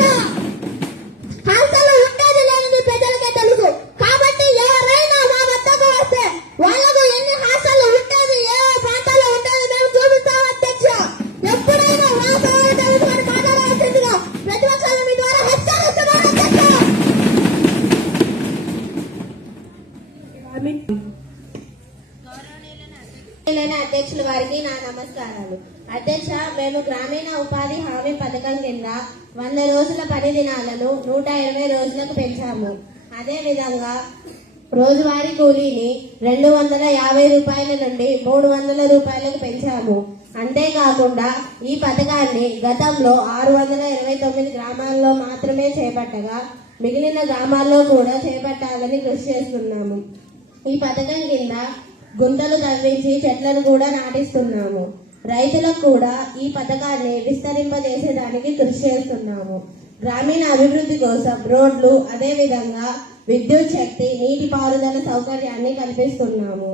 హాస్టల్లో ఉండేది లేనిది ప్రజలకే తెలుసు. కాబట్టి ఎవరైనా మా వద్దకు వస్తే వాళ్లకు ఎన్ని హాస్టల్లో ఉండేది, ఏ ప్రాంతాల్లో ఉండేది మేము చూపిస్తాం అధ్యక్ష. ఎప్పుడైనా వాస్తవాలు తెలుసుకొని మాట్లాడాల్సిందిగా ప్రతిపక్షాలు మీ ద్వారా హెచ్చరిస్తున్నాం అధ్యక్ష. అధ్యక్షుల వారికి నా నమస్కారాలు. అధ్యక్ష, మేము గ్రామీణ ఉపాధి హామీ పథకం కింద 100 రోజుల పని దినాలను 120 రోజులకు పెంచాము. అదేవిధంగా రోజువారీ కూలీని 250 రూపాయల నుండి 300 రూపాయలకు పెంచాము. అంతేకాకుండా ఈ పథకాన్ని గతంలో 629 గ్రామాల్లో మాత్రమే చేపట్టగా మిగిలిన గ్రామాల్లో కూడా చేపట్టాలని కృషి చేస్తున్నాము. ఈ పథకం కింద గుంతలు తవ్వించి చెట్లను కూడా నాటిస్తున్నాము. రైతులకు కూడా ఈ పథకాన్ని విస్తరింపజేసేదానికి కృషి చేస్తున్నాము. గ్రామీణ అభివృద్ధి కోసం రోడ్లు, అదేవిధంగా విద్యుత్ శక్తి, నీటిపారుదల సౌకర్యాన్ని కల్పిస్తున్నాము.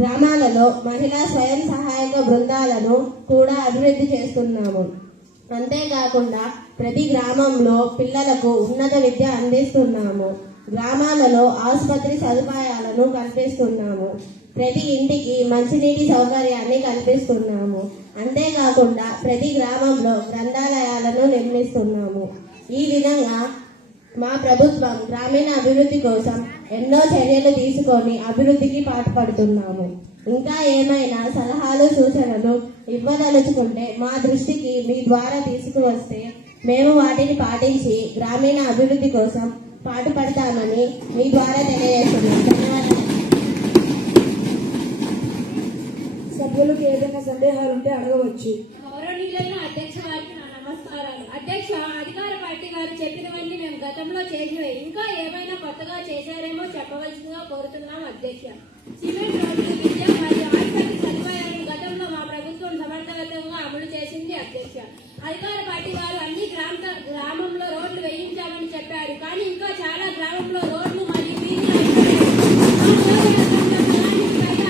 గ్రామాలలో మహిళా స్వయం సహాయక బృందాలను కూడా అభివృద్ధి చేస్తున్నాము. అంతేకాకుండా ప్రతి గ్రామంలో పిల్లలకు ఉన్నత విద్య అందిస్తున్నాము. గ్రామాలలో ఆసుపత్రి సదుపాయాలను కల్పిస్తున్నాము. ప్రతి ఇంటికి మంచినీటి సౌకర్యాన్ని కల్పిస్తున్నాము. అంతేకాకుండా ప్రతి గ్రామంలో గ్రంథాలయాలను నిర్మిస్తున్నాము. ఈ విధంగా మా ప్రభుత్వం గ్రామీణ అభివృద్ధి కోసం ఎన్నో చర్యలు తీసుకొని అభివృద్ధికి పాటుపడుతున్నాము. ఇంకా ఏమైనా సలహాలు సూచనలు ఇవ్వదలుచుకుంటే మా దృష్టికి మీ ద్వారా తీసుకువస్తే మేము వాటిని పాటించి గ్రామీణ అభివృద్ధి కోసం పాటుపడతామని మీ ద్వారా తెలియజేస్తున్నాం. ధన్యవాదాలు. సభ్యులకు ఏదైనా సందేహాలు ఉంటే అడగవచ్చు. గౌరవనీయులైన అధ్యక్ష వారికి నా నమస్కారాలు. అధ్యక్ష, అధికార పార్టీ వారు చెప్పినవన్నీ మేము గతంలో చేసినవి ఇంకా ఏమైనా కొత్తగా చేశారేమో చెప్పవలసిందిగా కోరుతున్నాం అధ్యక్ష. సిమెంట్ రోడ్లు, విద్య మరియు ఆసుపత్రి సదుపాయాలను గతంలో మా ప్రభుత్వం సమర్థవంతంగా అమలు చేసింది అధ్యక్ష. అధికార పార్టీ వారు అన్ని గ్రామంలో రోడ్లు వేయించామని చెప్పారు, కానీ ఇంకా చాలా గ్రామంలో రోడ్లు మరియు వీధి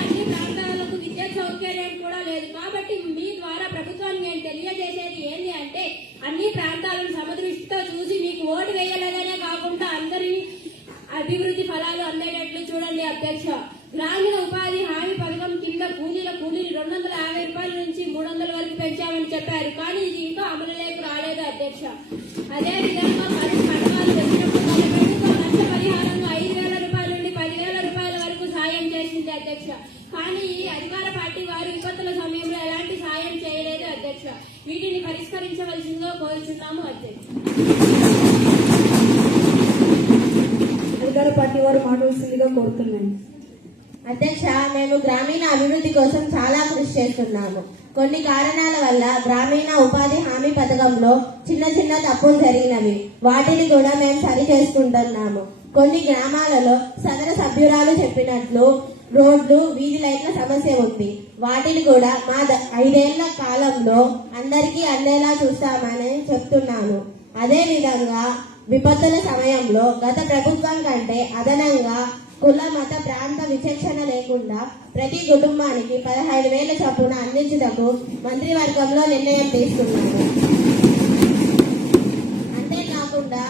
అన్ని ప్రాంతాలకు విద్యుత్ సౌకర్యం కూడా లేదు. కాబట్టి మీ ద్వారా ప్రభుత్వాన్ని నేను తెలియజేసేది ఏంటి అంటే అన్ని ప్రాంతాలను సమదృష్టితో చూసి మీకు ఓటు వేయలేదనే కాకుండా అందరినీ అభివృద్ధి ఫలాలు అందేటట్లు చూడండి అధ్యక్ష. గ్రామీణ ఉపాధి హామీ పథకం కింద కూలీలు 250 రూపాయల నుంచి 300 వరకు పెంచామని చెప్పారు, కానీ ఇది ఇంకా అమలులోకి రాలేదు అధ్యక్ష. అదేవిధంగా పథకాలు వచ్చినప్పుడు వాళ్ళ ప్రభుత్వం నష్టపరిహారంగా 5,000 రూపాయల నుండి 10,000 రూపాయల వరకు సాయం చేసింది అధ్యక్ష. కానీ ఈ అధికార పార్టీ వారు విపత్తుల సమయంలో ఎలాంటి సాయం చేయలేదు అధ్యక్ష. వీటిని పరిష్కరించవలసిందిగా కోరుచున్నాము అధ్యక్ష. అధికార పార్టీ వారు మాట్లాడాల్సిందిగా కోరుతున్నాను. అధ్యక్ష, మేము గ్రామీణ అభివృద్ధి కోసం చాలా కృషి చేస్తున్నాము. కొన్ని కారణాల వల్ల గ్రామీణ ఉపాధి హామీ పథకంలో చిన్న తప్పులు జరిగినవి. వాటిని కూడా మేము సరి చేసుకుంటున్నాము. కొన్ని గ్రామాలలో సదర సభ్యురాలు చెప్పినట్లు రోడ్లు, వీధి లైట్ల సమస్య ఉంది. వాటిని కూడా మా 5 ఏళ్ల కాలంలో అందరికీ అందేలా చూస్తామని చెప్తున్నాను. అదే విధంగా విపత్తుల సమయంలో గత ప్రభుత్వం కంటే అదనంగా కుల, మత, ప్రాంత విచక్షణ లేకుండా ప్రతి కుటుంబానికి 15,000 చొప్పున అందించుటకు మంత్రివర్గంలో నిర్ణయం తీసుకున్నారు. అంతేకాకుండా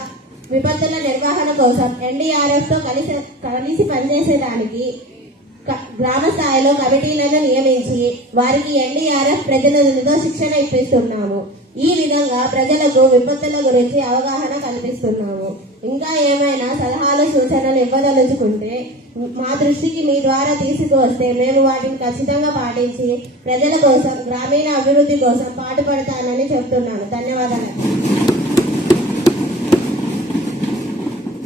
విపత్తుల నిర్వహణ కోసం NDRF తో కలిసి పనిచేసేదానికి గ్రామ స్థాయిలో కమిటీలను నియమించి వారికి NDRF ప్రతినిధులతో శిక్షణ ఇప్పిస్తున్నాము. ఈ విధంగా ప్రజలకు విపత్తుల గురించి అవగాహన కల్పిస్తున్నాము. ఇంకా ఏమైనా సలహాలు సూచనలు ఇవ్వదలుచుకుంటే మా దృష్టికి మీ ద్వారా తీసుకువస్తే మేము వాటిని ఖచ్చితంగా పాటించి ప్రజల కోసం, గ్రామీణ అభివృద్ధి కోసం పాటుపడతానని చెప్తున్నాను. ధన్యవాదాలు.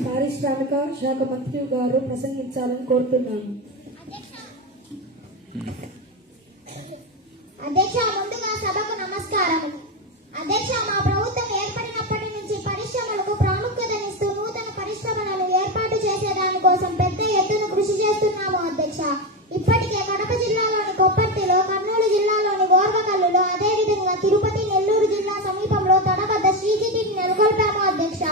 పారిశ్రామిక శాఖ మంత్రి గారు ప్రసంగించాలని కోరుతున్నాను. అధ్యక్ష, ముందుగా సభకు నమస్కారం. అధ్యక్ష, మా ప్రభుత్వం ఏర్పడినప్పటి నుంచి పరిశ్రమలకు ప్రాముఖ్యతనిస్తూ నూతన పరిశ్రమలను ఏర్పాటు చేసేదాని కోసం పెద్ద ఎత్తున కృషి చేస్తున్నాము అధ్యక్ష. ఇప్పటికే కడప జిల్లాలోని కొప్పర్తిలో, కర్నూలు జిల్లాలోని గోర్వకల్లులో, అదేవిధంగా తిరుపతి, నెల్లూరు జిల్లా సమీపంలో తడబద్ద శ్రీజితిని నెలకొల్పాము అధ్యక్ష.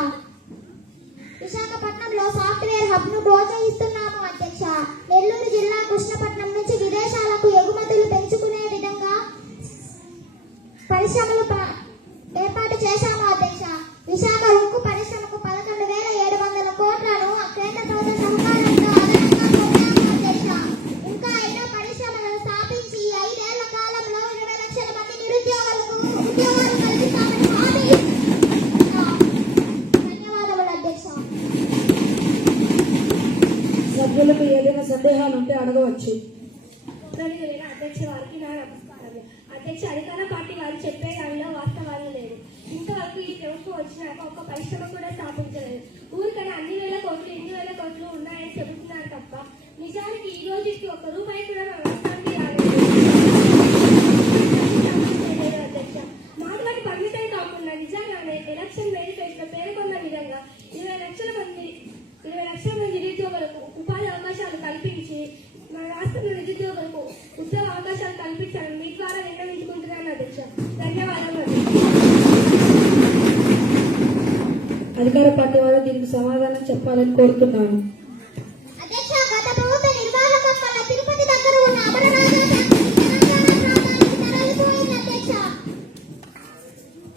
విశాఖపట్నంలో సాఫ్ట్వేర్ హబ్ ను ప్రోత్సహిస్తున్నాము అధ్యక్ష. నెల్లూరు జిల్లా కృష్ణపట్నం నుంచి విదేశాలకు ఎగుమతులు పెంచుకునే విధంగా పరిశ్రమలు ఏర్పాటు చేశాము అధ్యక్ష. విశాఖ ఉక్కు పరిశ్రమకు 11,700 కోట్లను కేంద్ర ప్రభుత్వ సహకారంతో అదనంగా పొందాము అధ్యక్ష. ఇంకా ఎన్నో పరిశ్రమలను స్థాపించి 5 ఏళ్ల కాలంలో 20 లక్షల మంది నిరుద్యోగులకు ఉద్యోగాలు కల్పిస్తామని హామీ ఇస్తున్నాము. ధన్యవాదములు అధ్యక్ష. సభ్యులకు ఏదైనా సందేహాలు ఉంటే అడగవచ్చు. అధ్యక్ష వారికి నా నమస్కారాలు. అధ్యక్ష, అధికార పార్టీ వారు చెప్పే దానిలో వాస్తవాలు లేవు. ఇంతవరకు ఈ ప్రభుత్వం వచ్చినాక ఒక్క పరిశ్రమ కూడా స్థాపించలేదు. ఊరికనే అన్ని వేల కోట్లు ఉన్నాయని చెబుతున్నారు తప్ప నిజానికి ఈ రోజుకి ₹1 కూడా మా రాష్ట్రానికి రాలేదు అధ్యక్ష. మాటలకు పరిమితం కాకుండా నిజంగానే ఎలక్షన్ మేనిఫెస్టోలో పేర్కొన్న విధంగా 20 లక్షల మంది నిరుద్యోగులకు ఉపాధి అవకాశాలు కల్పించి మన రాష్ట్రంలో నిరుద్యోగులకు ఉద్యోగ అవకాశాలు కల్పించాలని మీ ద్వారా నిర్ణయించుకుంటున్నాను అధ్యక్ష. ధన్యవాదాలు. అధికార పార్టీ వారు దీనికి సమాధానం చెప్పాలని కోరుతున్నాను. అధ్యక్ష, గత ప్రభుత్వ నిర్వాహకం వల్ల తిరుపతి దగ్గర ఉన్న అమరరాజా తెలంగాణ ప్రాంతానికి తరలిపోయింది అధ్యక్ష.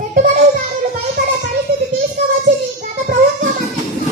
పెట్టుబడిదారులు భయపడే పరిస్థితి తీసుకువచ్చింది గత ప్రభుత్వం అధ్యక్ష.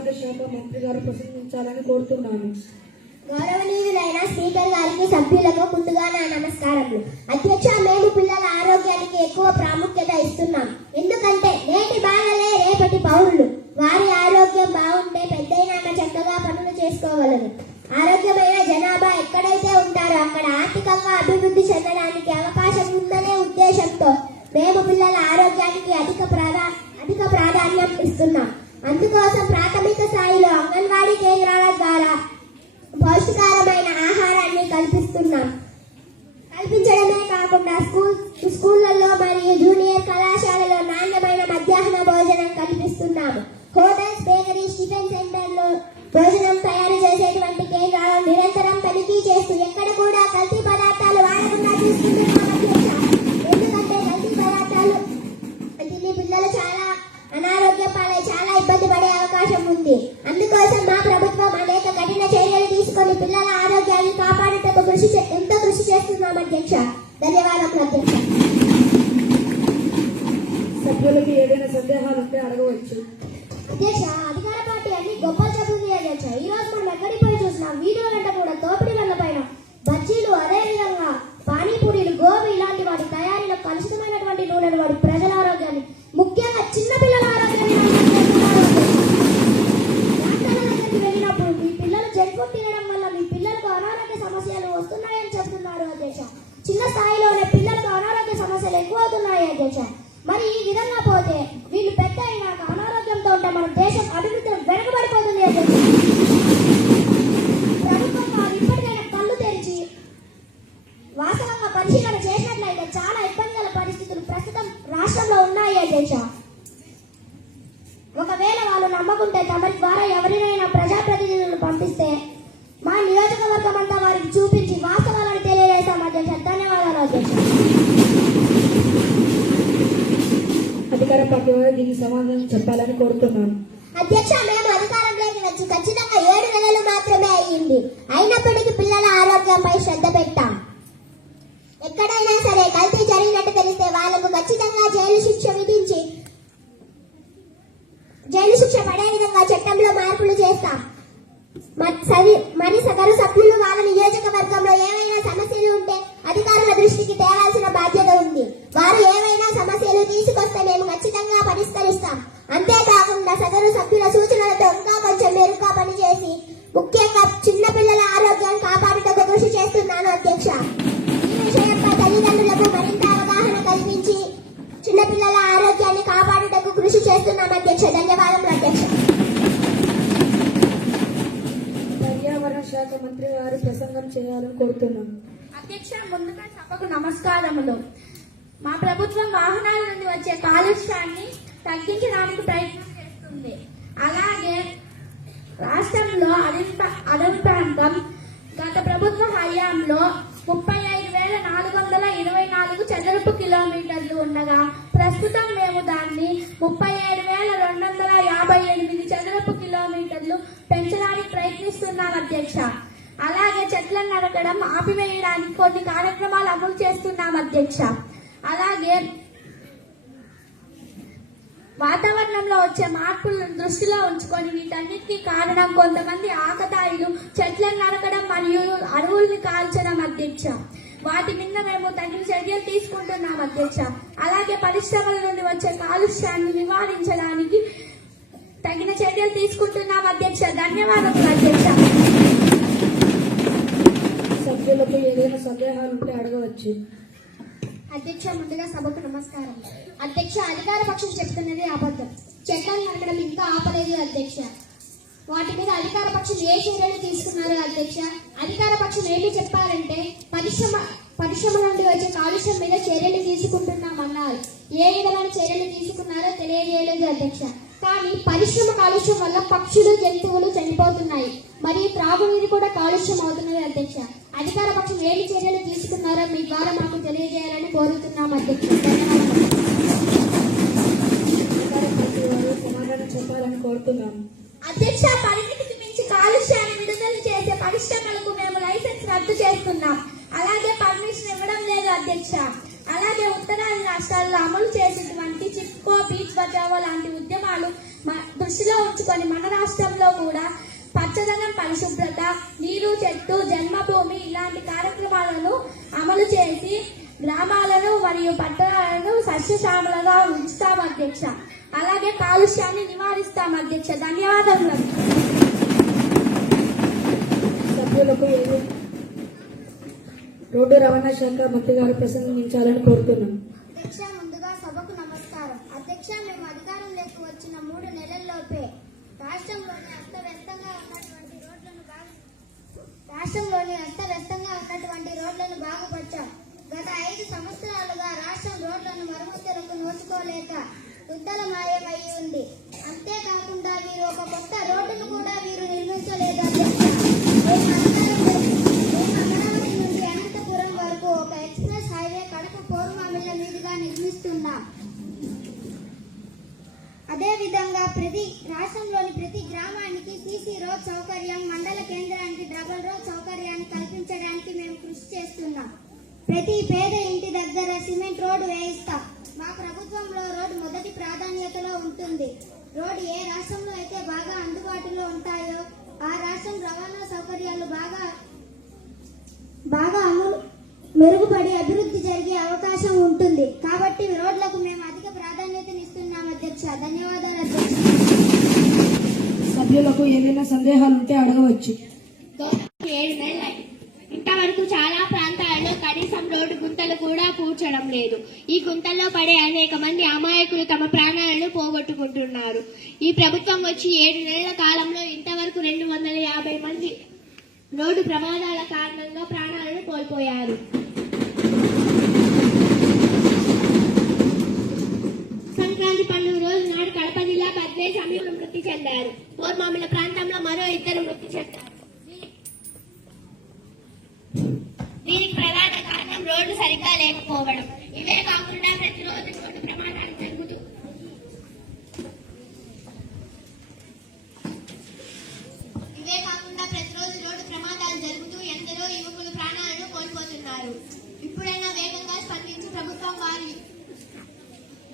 ఆరోగ్య శాఖ మంత్రి గారు ప్రసంగించాలని కోరుతున్నాను. గౌరవనీయులైన స్పీకర్ గారికి, సభ్యులకు ముందుగా నా నమస్కారములు. అధ్యక్ష, మేము పిల్లల ఆరోగ్యానికి ఎక్కువ ప్రాముఖ్యత ఇస్తున్నాం. ఎందుకంటే నేటి బాలలే రేపటి పౌరులు. వారి ఆరోగ్యం బాగుంటే పెద్దయినాక చక్కగా పనులు చేసుకోగలరు. ఆరోగ్యమైన జనాభా ఎక్కడైతే ఉంటారో అక్కడ ఆర్థికంగా అభివృద్ధి చెందడానికి అవకాశం ఉందనే ఉద్దేశంతో మేము పిల్లల ఆరోగ్యానికి అధిక ప్రాధాన్యం ఇస్తున్నాం. అందుకోసం ప్రాథమిక స్థాయిలో అంగన్వాడీ కేంద్రాల ద్వారా పౌష్టికారమైన ఆహారాన్ని కల్పించడమే కాకుండా స్కూళ్లలో మరియు జూనియర్ కళాశాలలో నాణ్యమైన మధ్యాహ్న భోజనం కల్పిస్తున్నాము. హోటల్స్, బేకరీస్, టిఫిన్ సెంటర్లో భోజనం తయారు చేసేటువంటి కేంద్రాలను నిరంతరం తనిఖీ చేస్తూ ఎక్కడ కూడా కల్తీ పదార్థాలు వాడకుండా చూస్తున్నాం. ఎందుకంటే కల్తీ పదార్థాలు తిని పిల్లలు చాలా అనారోగ్యం పాలై చాలా ఇబ్బంది పడే అవకాశం ఉంది. అందుకోసం మా ప్రభుత్వం అనేక కఠిన చర్యలు తీసుకొని పిల్లల ఆరోగ్యాన్ని కాపాడుటకు ఎంతో కృషి చేస్తున్నాం అధ్యక్ష. ధన్యవాదాలు అధ్యక్ష. సభ్యులకి ఏదైనా సందేహాలు ఉంటే అడగవచ్చు. అధ్యక్ష, అధికార పార్టీ అన్ని గొప్పలు చెప్తుంది అధ్యక్ష. ఈ రోజు మనం ఎక్కడికి పోయి చూసినా వీధుల వెంట కూడా తోపిడి వల్ల పైన బజ్జీలు, అదేవిధంగా పానీపూరీలు, గోబీ ఇలాంటి వాటి తయారీలో కలుషితమైనటువంటి నూనెలు వాడి ప్రజల ఆరోగ్యాన్ని, ముఖ్యంగా చిన్న పిల్లల ఆరోగ్యాన్ని వెళ్ళినప్పుడు మీ పిల్లలు జంక్ ఫుడ్ తినడం వల్ల మీ పిల్లలకు అనారోగ్య సమస్యలు వస్తున్నాయని చెప్తున్నారు అధ్యక్ష. చిన్న స్థాయిలోనే పిల్లలకు అనారోగ్య సమస్యలు ఎక్కువ అవుతున్నాయి అధ్యక్ష. మరి ఈ విధంగా పోతే వీళ్ళు పెద్ద అయినాక అనారోగ్యంతో ఉంటే మన దేశం అభివృద్ధి వెనకబడిపోతుంది అధ్యక్ష. ప్రభుత్వం వారు ఇప్పటికైనా కళ్ళు తెరిచి వాస్తవంగా పరిశీలన చేసినట్లయితే చాలా ఇబ్బందికర పరిస్థితులు ప్రస్తుతం రాష్ట్రంలో ఉన్నాయి అధ్యక్ష. ఒకవేళ వాళ్ళు నమ్మకుంటే తమ ద్వారా ఎవరినైనా ప్రజాప్రతినిధులను పంపిస్తే మా నియోజకవర్గం అంతా వారికి చూపించి వాస్తవాలను తెలియజేస్తాం అధ్యక్ష. ధన్యవాదాలు అధ్యక్ష. అధికార పార్టీ వారు దీనికి సమాధానం చెప్పాలని కోరుతున్నాను. అధ్యక్ష, మేము అధికారంలోకి వచ్చి ఖచ్చితంగా 7 నెలలు మాత్రమే అయ్యింది. అయినప్పటికీ పిల్లల ఆరోగ్యంపై శ్రద్ధ పెట్టాం. ఎక్కడైనా సరే కల్తీ జరిగినట్టు తెలిస్తే వాళ్లకు ఖచ్చితంగా జైలు శిక్ష పడే విధంగా చట్టంలో మార్పులు చేస్తాం. మరి సదరు సభ్యులు వాళ్ళ నియోజకవర్గంలో ఏవైనా సమస్యలు ఉంటే అధికారుల దృష్టికి తేవాల్సిన బాధ్యత ఉంది. వారు ఏవైనా సమస్యలు తీసుకొస్తే మేము ఖచ్చితంగా పరిష్కరిస్తాం. అంతేకాకుండా సదరు సభ్యుల సూచనలతో ఇంకా కొంచెం మెరుగ్గా పనిచేసి ముఖ్యంగా చిన్న పిల్లల ఆరోగ్యాన్ని కాపాడుటకు కృషి చేస్తున్నాను అధ్యక్ష. ఈ విషయంపై తల్లిదండ్రులకు మరింత అవగాహన కల్పించి చిన్నపిల్లల ఆరోగ్యాన్ని కాపాడుటకు కృషి చేస్తున్నాం అధ్యక్ష. ధన్యవాదములు అధ్యక్ష. పర్యావరణ శాఖ మంత్రి గారు ప్రసంగం చేయాలని కోరుతున్నాను. అధ్యక్ష, ముందుగా సభకు నమస్కారములు. మా ప్రభుత్వం వాహనాల నుండి వచ్చే కాలుష్యాన్ని తగ్గించడానికి ప్రయత్నం చేస్తుంది. అలాగే రాష్ట్రంలో అడవి ప్రాంతం గత ప్రభుత్వ హయాంలో 35,424 చదరపు కిలోమీటర్లు ఉండగా ప్రస్తుతం మేము దాన్ని 37,258 చదరపు కిలోమీటర్లు పెంచడానికి ప్రయత్నిస్తున్నాం అధ్యక్ష. అలాగే చెట్లను నరకడం ఆపివేయడానికి కొన్ని కార్యక్రమాలు అమలు చేస్తున్నాం అధ్యక్ష. అలాగే వాతావరణంలో వచ్చే మార్పులను దృష్టిలో ఉంచుకొని వీటన్నిటికీ కారణం కొంతమంది ఆకతాయిలు చెట్లను నరకడం మరియు అడవుల్ని కాల్చడం అధ్యక్ష. వాటి మీద మేము తగిన చర్యలు తీసుకుంటున్నాం అధ్యక్ష. అలాగే పరిశ్రమల నుండి వచ్చే కాలుష్యాన్ని నివారించడానికి తగిన చర్యలు తీసుకుంటున్నాం అధ్యక్ష. ధన్యవాదాలు అధ్యక్ష. సభ్యులకు ఏదైనా సందేహాలు ఉంటే అడగవచ్చు. అధ్యక్ష, ముందుగా సభకు నమస్కారం. అధ్యక్ష, అధికార పక్షం చెప్తున్నది అబద్ధం. చట్టాలు నడకడం ఇంకా ఆపలేదు అధ్యక్ష. వాటి మీద అధికార పక్షం ఏ చర్యలు తీసుకున్నారు అధ్యక్ష? అధికార పక్షం ఏమి చెప్పారంటే పరిశ్రమ నుండి వచ్చే కాలుష్యం మీద చర్యలు తీసుకుంటున్నామన్నారు. ఏ విధమైన చర్యలు తీసుకున్నారో తెలియజేయలేదు అధ్యక్ష. కానీ పరిశ్రమ కాలుష్యం వల్ల పక్షులు, జంతువులు చనిపోతున్నాయి. మరి త్రాగునీరు కూడా కాలుష్యం అవుతున్నది అధ్యక్ష. అధికార పక్షం ఏమి చర్యలు తీసుకున్నారో మీ ద్వారా మాకు తెలియజేయాలని కోరుతున్నాం అధ్యక్ష. సమాధానం చెప్పాలని కోరుతున్నాము. అధ్యక్ష, పరిమితికి మించి కాలుష్యాన్ని విడుదల చేసే పరిశ్రమలకు మేము లైసెన్స్ రద్దు చేస్తున్నాం. అలాగే పర్మిషన్ ఇవ్వడం లేదు అధ్యక్ష. అలాగే ఉత్తరాది రాష్ట్రాల్లో అమలు చేసేటువంటి చిప్కో, బీచ్ బచావో లాంటి ఉద్యమాలు దృష్టిలో ఉంచుకొని మన రాష్ట్రంలో కూడా పచ్చదనం, పరిశుభ్రత, నీరు, చెట్టు, జన్మభూమి ఇలాంటి కార్యక్రమాలను అమలు చేసి గ్రామాలను మరియు పట్టణాలను సస్యశ్యామలంగా ఉంచుతాం అధ్యక్ష. అలాగే కాలుష్యాన్ని నివారిస్తాం అధ్యక్ష. ధన్యవాదాలు. సభ్యులకు రోడ్డు రవాణా శాఖ మంత్రి గారు ప్రసంగించాలని కోరుతున్నాను. అధ్యక్ష, ముందుగా సభకు నమస్కారం. అధ్యక్ష, మేము అధికారంలోకి వచ్చిన 3 నెలల్లోపే రాష్ట్రంలోని అస్తవ్యస్తంగా ఉన్నటువంటి రోడ్లను బాగుపరిచాం. గత 5 సంవత్సరాలుగా రాష్ట్రం రోడ్లను మరమ్మతులకు నోచుకోలేక యుద్ధల మాయమయ్యి ఉంది. అంతేకాకుండా వీరు ఒక కొత్త రోడ్డును కూడా వీరు నిర్మించలేదు అధ్యక్ష. అమరావతి నుండి అనంతపురం వరకు ఒక ఎక్స్ప్రెస్ హైవే కడప పూర్వమిల్ల మీదుగా నిర్మిస్తున్నాం. అదేవిధంగా రాష్ట్రంలోని ప్రతి గ్రామానికి సీసీ రోడ్ సౌకర్యం, మండల కేంద్రానికి డబుల్ రోడ్ సౌకర్యాన్ని కల్పించడానికి మేము కృషి చేస్తున్నాం. ప్రతి పేద ఇంటి దగ్గర సిమెంట్ రోడ్డు వేయిస్తాం. మా ప్రభుత్వంలో రోడ్డు మొదటి ప్రాధాన్యతలో ఉంటుంది. రోడ్డు ఏ రాష్ట్రంలో అయితే బాగా అందుబాటులో ఉంటాయో ఆ రాష్ట్రం రవాణా సౌకర్యాలు బాగా మెరుగుపడి అభివృద్ధి జరిగే అవకాశం ఉంటుంది. కాబట్టి రోడ్లకు మేము అధిక ప్రాధాన్యతనిస్తున్నాం అధ్యక్ష. ధన్యవాదాలు అధ్యక్ష. సభ్యులకు ఏదైనా సందేహాలు ఉంటే అడగవచ్చు. 7 నెలలు ఇంతవరకు చాలా ప్రాంతాలలో కనీసం రోడ్డు గుంతలు కూడా పూడ్చడం లేదు. ఈ గుంతల్లో పడే అనేక మంది అమాయకులు తమ ప్రాణాలను పోగొట్టుకుంటున్నారు. ఈ ప్రభుత్వం వచ్చి 7 నెలల కాలంలో ఇంతవరకు 250 మంది రోడ్డు ప్రమాదాల కారణంగా ప్రాణాలను కోల్పోయారు. సంక్రాంతి పండుగ రోజు నాడు కడప జిల్లా పద్మే సమీపంలో మృతి చెందారు. పూర్వమిల్ల ప్రాంతంలో మరో 2 మృతి చెందారు. దీనికి ప్రధాన కారణం రోడ్డు సరిగ్గా లేకపోవడం. ఇవే కాకుండా ప్రతిరోజు రోడ్డు ప్రమాదాలు జరుగుతూ ఎందరో యువకులు ప్రాణాలను కోల్పోతున్నారు. ఇప్పుడైనా వేగంగా స్పందించి ప్రభుత్వం వారి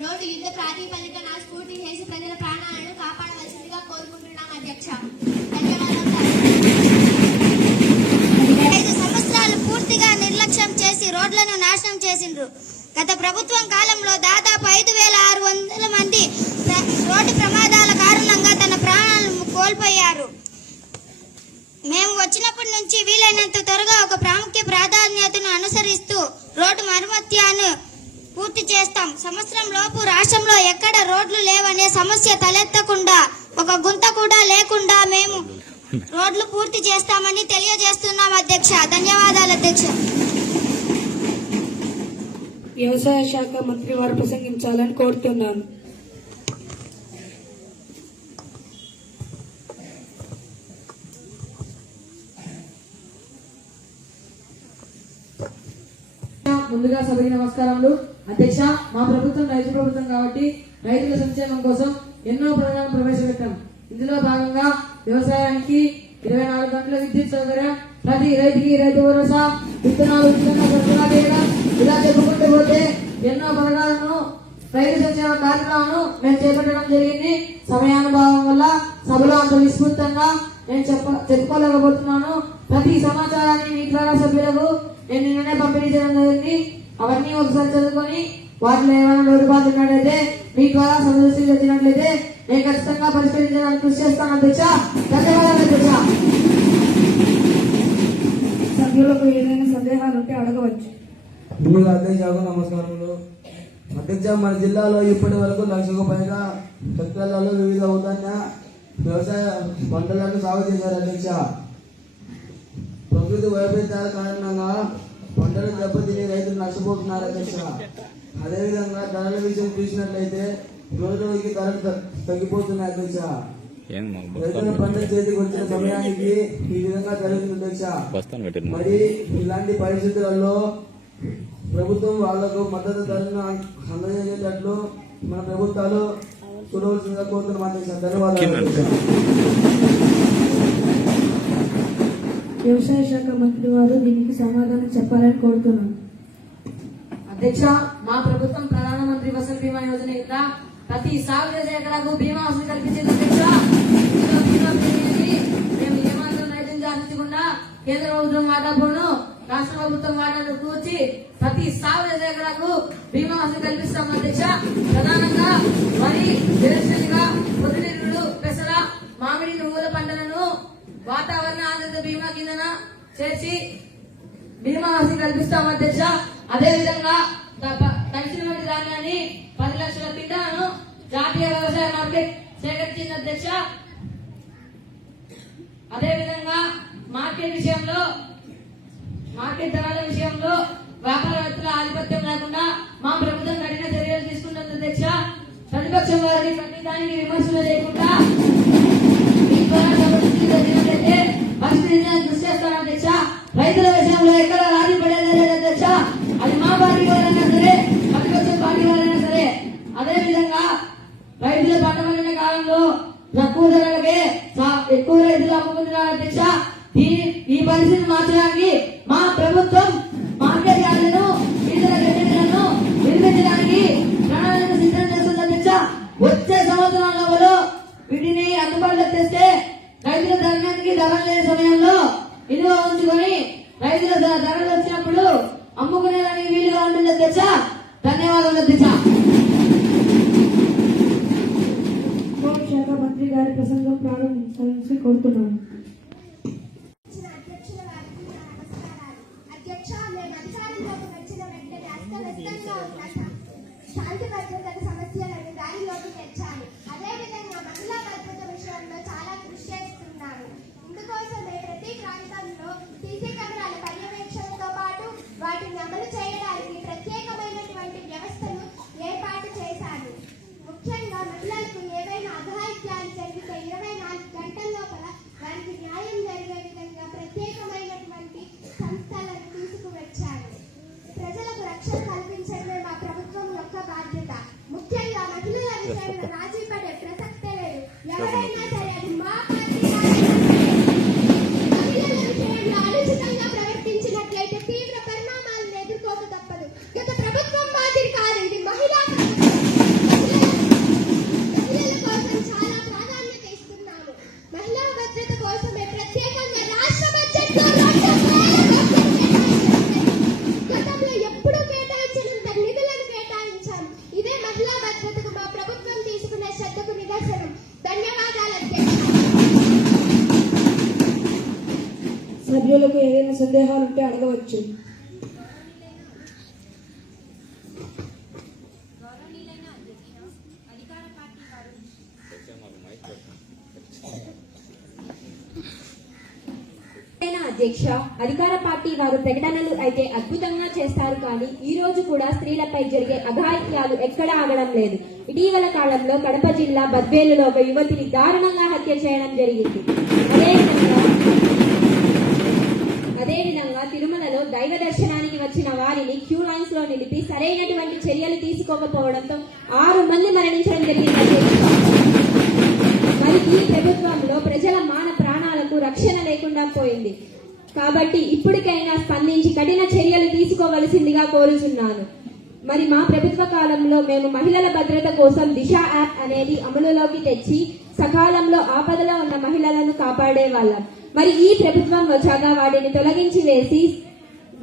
రోడ్డు యుద్ధ ప్రాతిపదికన స్ఫూర్తి చేసి ప్రజల ప్రాణాలను కాపాడవలసిందిగా కోరుకుంటున్నాం అధ్యక్ష. ధన్యవాదాలు. 5 సంవత్సరాలు పూర్తిగా నిర్లక్ష్యం చేసి రోడ్లను నాశనం చేసిండ్రు. గత ప్రభుత్వం కాలంలో దాదాపు 5,600 మంది రోడ్డు ప్రమాదాల కారణంగా తన ప్రాణాలను కోల్పోయారు. మేము వచ్చినప్పటి నుంచి వీలైనంత త్వరగా ఒక ప్రాముఖ్య ప్రాధాన్యతను అనుసరిస్తూ రోడ్డు మరమ్మతును పూర్తి చేస్తాం. సంవత్సరం లోపు రాష్ట్రంలో ఎక్కడ రోడ్లు లేవనే సమస్య తలెత్తకుండా, ఒక గుంత కూడా లేకుండా మేము రోడ్లు పూర్తి చేస్తామని తెలియజేస్తున్నాం అధ్యక్ష. ధన్యవాదాలు అధ్యక్ష. వ్యవసాయ శాఖ మంత్రి వారు ప్రసంగించాలని కోరుతున్నాను. ముందుగా సభకి నమస్కారములు. అధ్యక్ష, మా ప్రభుత్వం రైతు ప్రభుత్వం కాబట్టి రైతుల సంక్షేమం కోసం ఎన్నో ప్రణాళికలు ప్రవేశపెట్టాం. ఇందులో భాగంగా వ్యవసాయానికి 24 గంటల విద్యుత్ సౌకర్యం, ప్రతి రైతుకి రైతు భరోసా, విత్తనాలు ఉచితంగా సరఫరా చేయడం, ఇలా చెప్పుకుంటూ పోతే ఎన్నో పథకాలను రైతు సంక్షేమ కార్యక్రమాలను మేము చేపట్టడం జరిగింది. సమయానుభావం వల్ల సభలో అంత విస్తృతంగా నేను చెప్పుకోలేకపోతున్నాను. ప్రతి సమాచారాన్ని మీ ద్వారా సభ్యులకు నేను నిన్ననే పంపిణీ చేయడం జరిగింది. అవన్నీ ఒకసారి చదువుకొని వాటిలో ఏమైనా లోటుపాట్లు ఉన్నట్లయితే మీ ద్వారా సమస్యలు వచ్చినట్లయితే నేను ఖచ్చితంగా పరిష్కరించడానికి కృషి చేస్తాను అధ్యక్ష. ధన్యవాదాలు అధ్యక్ష. సభ్యులకు ఏదైనా సందేహాలు ఉంటే అడగవచ్చు. ముందుగా అధ్యక్షకు నమస్కారములు. అధ్యక్ష, మన జిల్లాలో ఇప్పటి వరకు 1,00,000కు పైగా హెక్టార్లలో వివిధ ఉదాహరణ వ్యవసాయ పంటలను సాగు చేశారు అధ్యక్ష. ప్రకృతి వైపరీత్యాల కారణంగా పంటలు దెబ్బతిని రైతులు నష్టపోతున్నారు అధ్యక్ష. అదేవిధంగా ధరల విషయం చూసినట్లయితే రోజు రోజుకి ధరలు తగ్గిపోతున్నాయి అధ్యక్ష. రైతుల పంట చేతికి వచ్చిన సమయానికి ఈ విధంగా జరుగుతుంది అధ్యక్ష. మరి ఇలాంటి పరిస్థితులలో ప్రభుత్వం వాళ్లకు మద్దతు ధరను అందజేసేటట్లు మన ప్రభుత్వాలు చూడవలసిందిగా కోరుతున్నాం అధ్యక్ష. ధన్యవాదాలు. వ్యవసాయ శాఖ మంత్రి వారు దీనికి సమాధానం చెప్పాలని కోరుతున్నాను. అధ్యక్ష, మా ప్రభుత్వం ప్రధానమంత్రి ఫసల్ బీమా యోజన కింద ప్రతి సాగు చేసే ఎకరాకు బీమా వసూలు కల్పించింది అధ్యక్ష. ఇందులో బీమా ప్రీమియాన్ని మేము ఏమాత్రం రైతులు ఆశించకుండా కేంద్ర ప్రభుత్వం వాటాపోను రాష్ట్ర ప్రభుత్వం వాటాను కూర్చి ప్రతి సాగు చేసే ఎకరాకు బీమా వసూలు కల్పిస్తాం అధ్యక్ష. ప్రధానంగా వరి, వేరుశనగ, పొద్దుతిరుగుడు, పెసర, మామిడి, నువ్వుల పంటలను వాతావరణ ఆధారిత బీమా కిందన చేసి బీమా వసూలు కల్పిస్తాం అధ్యక్ష. అదేవిధంగా తడిసిన వంటి ధాన్యాన్ని 10 లక్షల క్వింటాలను జాతీయ వ్యవసాయ మార్కెట్ సేకరించింది అధ్యక్ష. అదేవిధంగా మార్కెట్ ధరల విషయంలో వ్యాపారవేత్తల ఆధిపత్యం లేకుండా మా ప్రభుత్వం కఠిన చర్యలు తీసుకున్నది అధ్యక్ష. ప్రతిపక్షం వారికి ప్రతి దానికి విమర్శలు లేకుండా మీ ద్వారా సమస్యలు జరిగినట్లయితే పరిస్థితిని కృషి చేస్తాను అధ్యక్ష. రైతుల విషయంలో ఎక్కడ రాజీ పడేది లేదు అధ్యక్ష. అది మా పార్టీ వారైనా సరే, ప్రతిపక్షం పార్టీ వారైనా సరే. అదేవిధంగా రైతుల పంట పండిన కాలంలో తక్కువ ధరలకే ఎక్కువ రైతులు అమ్ముకుంటున్నారు అధ్యక్ష. ఈ పరిస్థితిని మార్చడానికి మా ప్రభుత్వం మార్కెట్ యార్డులను, ఇతర గడ్డలను నిర్మించడానికి ప్రణాళిక సిద్ధం చేస్తుంది అధ్యక్ష. వచ్చే సంవత్సరంలో వీటిని అందుబాటులో తెస్తే రైతుల ధాన్యానికి ధరలు లేని సమయంలో నిల్వ ఉంచుకొని రైతుల ధరలు వచ్చినప్పుడు అమ్ముకునేదానికి వీలుగా ఉంటుంది అధ్యక్ష. ధన్యవాదాలు అధ్యక్ష. హోంశాఖ మంత్రి గారి ప్రసంగం ప్రారంభించాలని కోరుతున్నాను. అధ్యక్షుల వారికి నా నమస్కారాలు. అధ్యక్ష, మేము అధికారంలోకి వచ్చిన వెంటనే అస్తవ్యస్తంగా ఉన్న శాంతి భద్రతల సమస్యలను దారిలోకి తెచ్చాను. అదేవిధంగా మహిళా భద్రత విషయంలో చాలా కృషి చేస్తున్నాను. ఇందుకోసమే ప్రతి ప్రాంతంలో సీసీ కెమెరాల పర్యవేక్షణతో పాటు వాటిని అమలు చేయడానికి ప్రత్యేకమైనటువంటి వ్యవస్థను ఏర్పాటు చేశాను. ముఖ్యంగా మహిళలకు ఏవైనా అఘాయిత్యాలు జరిగితే 24 గంటల లోపల వారికి న్యాయం జరిగే విధంగా ప్రత్యేకమైనటువంటి సంస్థలను తీసుకువచ్చారు. ప్రజలకు రక్షణ కల్పించడమే మా ప్రభుత్వం యొక్క బాధ్యత. ముఖ్యంగా మహిళల విషయంలో రాజీ పడే ప్రసక్తే లేదు. ఎవరైనా సరే, అది మా పార్టీ మహిళల విషయంలో అనుచితంగా ప్రవర్తించినట్లయితే తీవ్ర పరిణామాలను ఎదుర్కోక తప్పదు. గత ప్రభుత్వం మాదిరి కాదు, ఇది మహిళా మహిళల కోసం చాలా ప్రాధాన్యత ఇస్తున్నాము. మహిళా భద్రత కోసమే ప్రత్యేకంగా రాష్ట్ర బడ్జెట్లో గతంలో ఎప్పుడూ కేటాయించినంత నిధులను కేటాయించాము. ఇదే మహిళా భద్రతకు మా ప్రభుత్వం తీసుకునే శ్రద్ధకు నిదర్శనం. ధన్యవాదాలు అధ్యక్ష. సభ్యులకు ఏదైనా సందేహాలుంటే అడగవచ్చు. అధ్యక్ష, అధికార పార్టీ వారు ప్రకటనలు అయితే అద్భుతంగా చేస్తారు, కానీ ఈ రోజు కూడా స్త్రీలపై జరిగే అఘాయిత్యాలు ఎక్కడా ఆగడం లేదు. ఇటీవల కాలంలో కడప జిల్లా బద్వేలులో ఒక యువతిని దారుణంగా హత్య చేయడం జరిగింది. అదేవిధంగా తిరుమలలో దైవ దర్శనానికి వచ్చిన వారిని క్యూ లైన్స్ లో నిలిపి సరైనటువంటి చర్యలు తీసుకోకపోవడంతో 6 మంది మరణించడం జరిగింది. మరి ఈ ప్రభుత్వంలో ప్రజల మాన ప్రాణాలకు రక్షణ లేకుండా పోయింది. కాబట్టి ఇప్పటికైనా స్పందించి కఠిన చర్యలు తీసుకోవలసిందిగా కోరుచున్నాను. మరి మా ప్రభుత్వ కాలంలో మేము మహిళల భద్రత కోసం దిశ యాప్ అనేది అమలులోకి తెచ్చి సకాలంలో ఆపదలో ఉన్న మహిళలను కాపాడే వాళ్ళం. మరి ఈ ప్రభుత్వం వచ్చాక వాటిని తొలగించి వేసి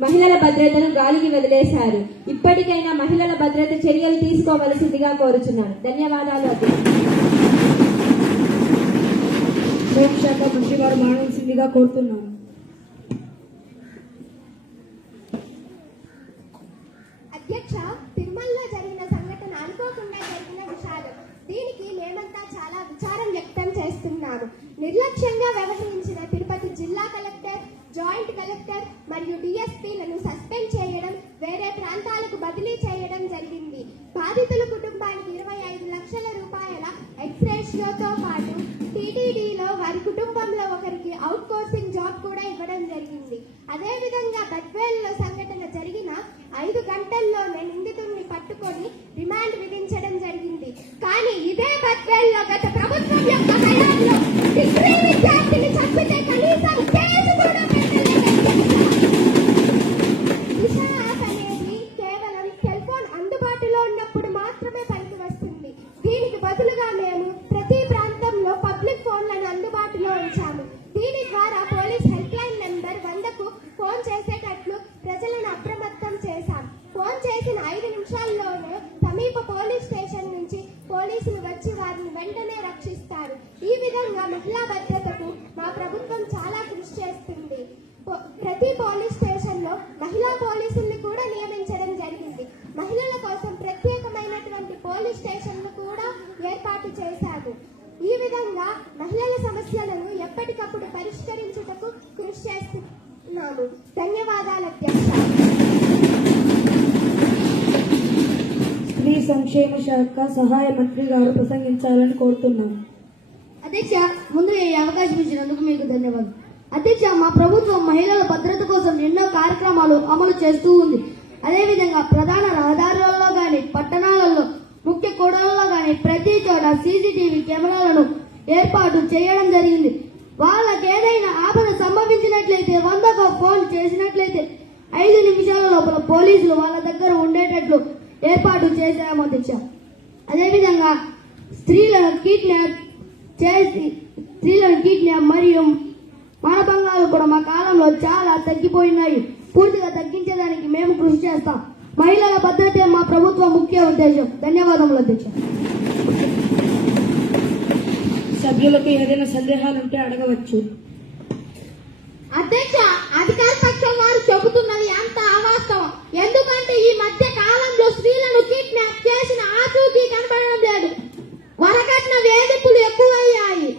మహిళల భద్రతను గాలికి వదిలేశారు. ఇప్పటికైనా మహిళల భద్రత చర్యలు తీసుకోవలసిందిగా కోరుచున్నాను. ధన్యవాదాలు హోంశాఖ మంత్రి గారు మాట్లాడాల్సిందిగా కోరుతున్నాను. అధ్యక్ష, తిరుమలలో జరిగిన సంఘటన అనుకోకుండా జరిగిన విషాదం. దీనికి మేమంతా చాలా విచారం వ్యక్తం చేస్తున్నాము. నిర్లక్ష్యంగా వ్యవహరించిన తిరుపతి జిల్లా కలెక్టర్, జాయింట్ కలెక్టర్ మరియు డిఎస్పీలను సస్పెండ్ చేయడం, వేరే ప్రాంతాలకు బదిలీ చేయడం జరిగింది. బాధితుల కుటుంబానికి 25 లక్షల రూపాయల ఎక్స్‌రేషియోతో పాటు టీటీడీలో వారి కుటుంబంలో ఒకరికి అవుట్ సోర్సింగ్ జాబ్ కూడా ఇవ్వడం జరిగింది. అదేవిధంగా బద్వేలులో సంఘటన జరిగిన 5 గంటల్లోనే నిందితుడిని పట్టుకొని రిమాండ్ విధించడం జరిగింది. కానీ ఇదే బద్వేలులో గత ప్రభుత్వం యొక్క హయాంలో డిగ్రీ విద్యార్థిని చంపితే కనీసం కేసు కూడా దిశ యాప్ అనేది కేవలం సెల్ ఫోన్ అందుబాటులో ఉన్నప్పుడు మాత్రమే పనికి వస్తుంది. దీని ఎప్పటికప్పుడు పరిష్కరించుటకు కృషి చేస్తున్నాము. ధన్యవాదాలు అధ్యక్ష. స్త్రీ సంక్షేమ శాఖ సహాయ మంత్రి గారు ప్రసంగించాలని కోరుతున్నాను. అధ్యక్ష, ముందు ఈ అవకాశం ఇచ్చినందుకు మీకు ధన్యవాదాలు. అధ్యక్ష, మా ప్రభుత్వం మహిళల భద్రత కోసం ఎన్నో కార్యక్రమాలు అమలు చేస్తూ ఉంది. అదేవిధంగా ప్రధాన రహదారులలో గాని, పట్టణాలలో, ముఖ్య కూడళ్లలో గాని ప్రతి చోట సీసీటీవీ కెమెరాలను ఏర్పాటు చేయడం జరిగింది. వాళ్ళకి ఏదైనా ఆపద సంభవించినట్లయితే 100కు ఫోన్ చేసినట్లయితే 5 నిమిషాల లోపల పోలీసులు వాళ్ళ దగ్గర ఉండేటట్లు ఏర్పాటు చేశాము అధ్యక్ష. అదేవిధంగా స్త్రీలను కిడ్నాప్ మరియు మానభంగాలు కూడా మా కాలంలో చాలా తగ్గిపోయినాయి. పూర్తిగా తగ్గించడానికి మేము కృషి చేస్తాం. మహిళల భద్రతే మా ప్రభుత్వ ముఖ్య ఉద్దేశం. ధన్యవాదములు అధ్యక్ష. సభ్యులకు ఏదైనా సందేహాలుంటే అడగవచ్చు. అధ్యక్ష, అధికార పక్షం వారు చెబుతున్నది అంత అవాస్తవం. ఎందుకంటే ఈ మధ్య కాలంలో స్త్రీలను కిడ్నాప్ చేసిన ఆచూకీ కనబడడం లేదు. వరకట్న వేధింపులు ఎక్కువయ్యాయి.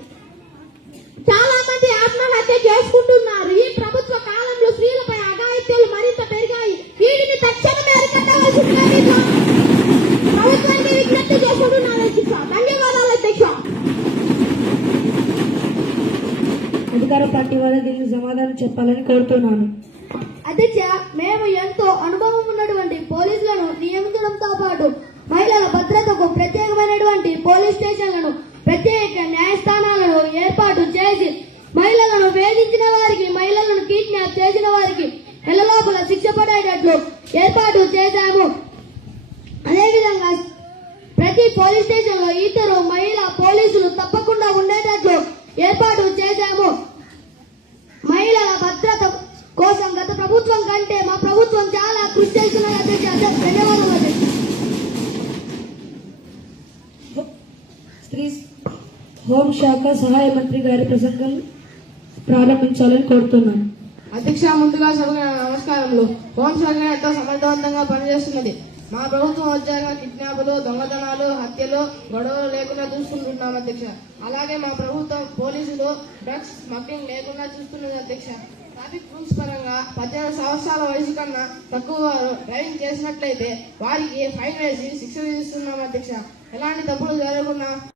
చాలా మంది ఆత్మహత్య చేసుకుంటున్నారు. ఈ ప్రభుత్వ కాలంలో స్త్రీలపై అఘాయిత్యాలు మరింత పెరిగాయి. వీటిని తక్షణమే అరికట్టవలసిందని ప్రభుత్వాన్ని విజ్ఞప్తి చేసుకుంటున్నారు అధ్యక్ష. ధన్యవాదాలు అధ్యక్ష. అధికార పార్టీ వారు దీనికి సమాధానం చెప్పాలని కోరుతున్నాను. అధ్యక్ష, మేము ఎంతో అనుభవం ఉన్నటువంటి పోలీసులను నియమించడంతో పాటు మహిళల భద్రతకు ప్రత్యేకమైనటువంటి పోలీస్ స్టేషన్లను, ప్రత్యేక న్యాయస్థానాలను ఏర్పాటు చేసి మహిళలను వేధించిన వారికి, మహిళలను కిడ్నాప్ చేసిన వారికి నెలలోపల శిక్ష పడేటట్లు ఏర్పాటు చేశాము. అదేవిధంగా ప్రతి పోలీస్ స్టేషన్ లో ఇద్దరు మహిళా పోలీసులు తప్పకుండా ఉండేటట్లు ఏర్పాటు చేశాము. మహిళల భద్రత కోసం గత ప్రభుత్వం కంటే మా ప్రభుత్వం చాలా కృషి చేస్తున్నది అధ్యక్ష. ధన్యవాదాలు అధ్యక్ష. స్త్రీ హోంశాఖ సహాయ మంత్రి గారి ప్రసంగం ప్రారంభించాలని కోరుతున్నాను. అధ్యక్ష, ముందుగా సభకు నమస్కారములు. హోంశాఖ ఎంతో సమర్థవంతంగా పనిచేస్తున్నది. మా ప్రభుత్వం వచ్చాక కిడ్నాపులు, దొంగతనాలు, హత్యలు, గొడవలు లేకుండా చూసుకుంటున్నాం అధ్యక్ష. అలాగే మా ప్రభుత్వం పోలీసులు డ్రగ్స్ స్మగ్లింగ్ లేకుండా చూస్తున్నది అధ్యక్ష. ట్రాఫిక్ రూల్స్ పరంగా 18 సంవత్సరాల వయసు కన్నా తక్కువ వారు డ్రైవింగ్ చేసినట్లయితే వారికి ఫైన్ వేసి శిక్ష విధిస్తున్నాం అధ్యక్ష. ఎలాంటి తప్పులు జరగకుండా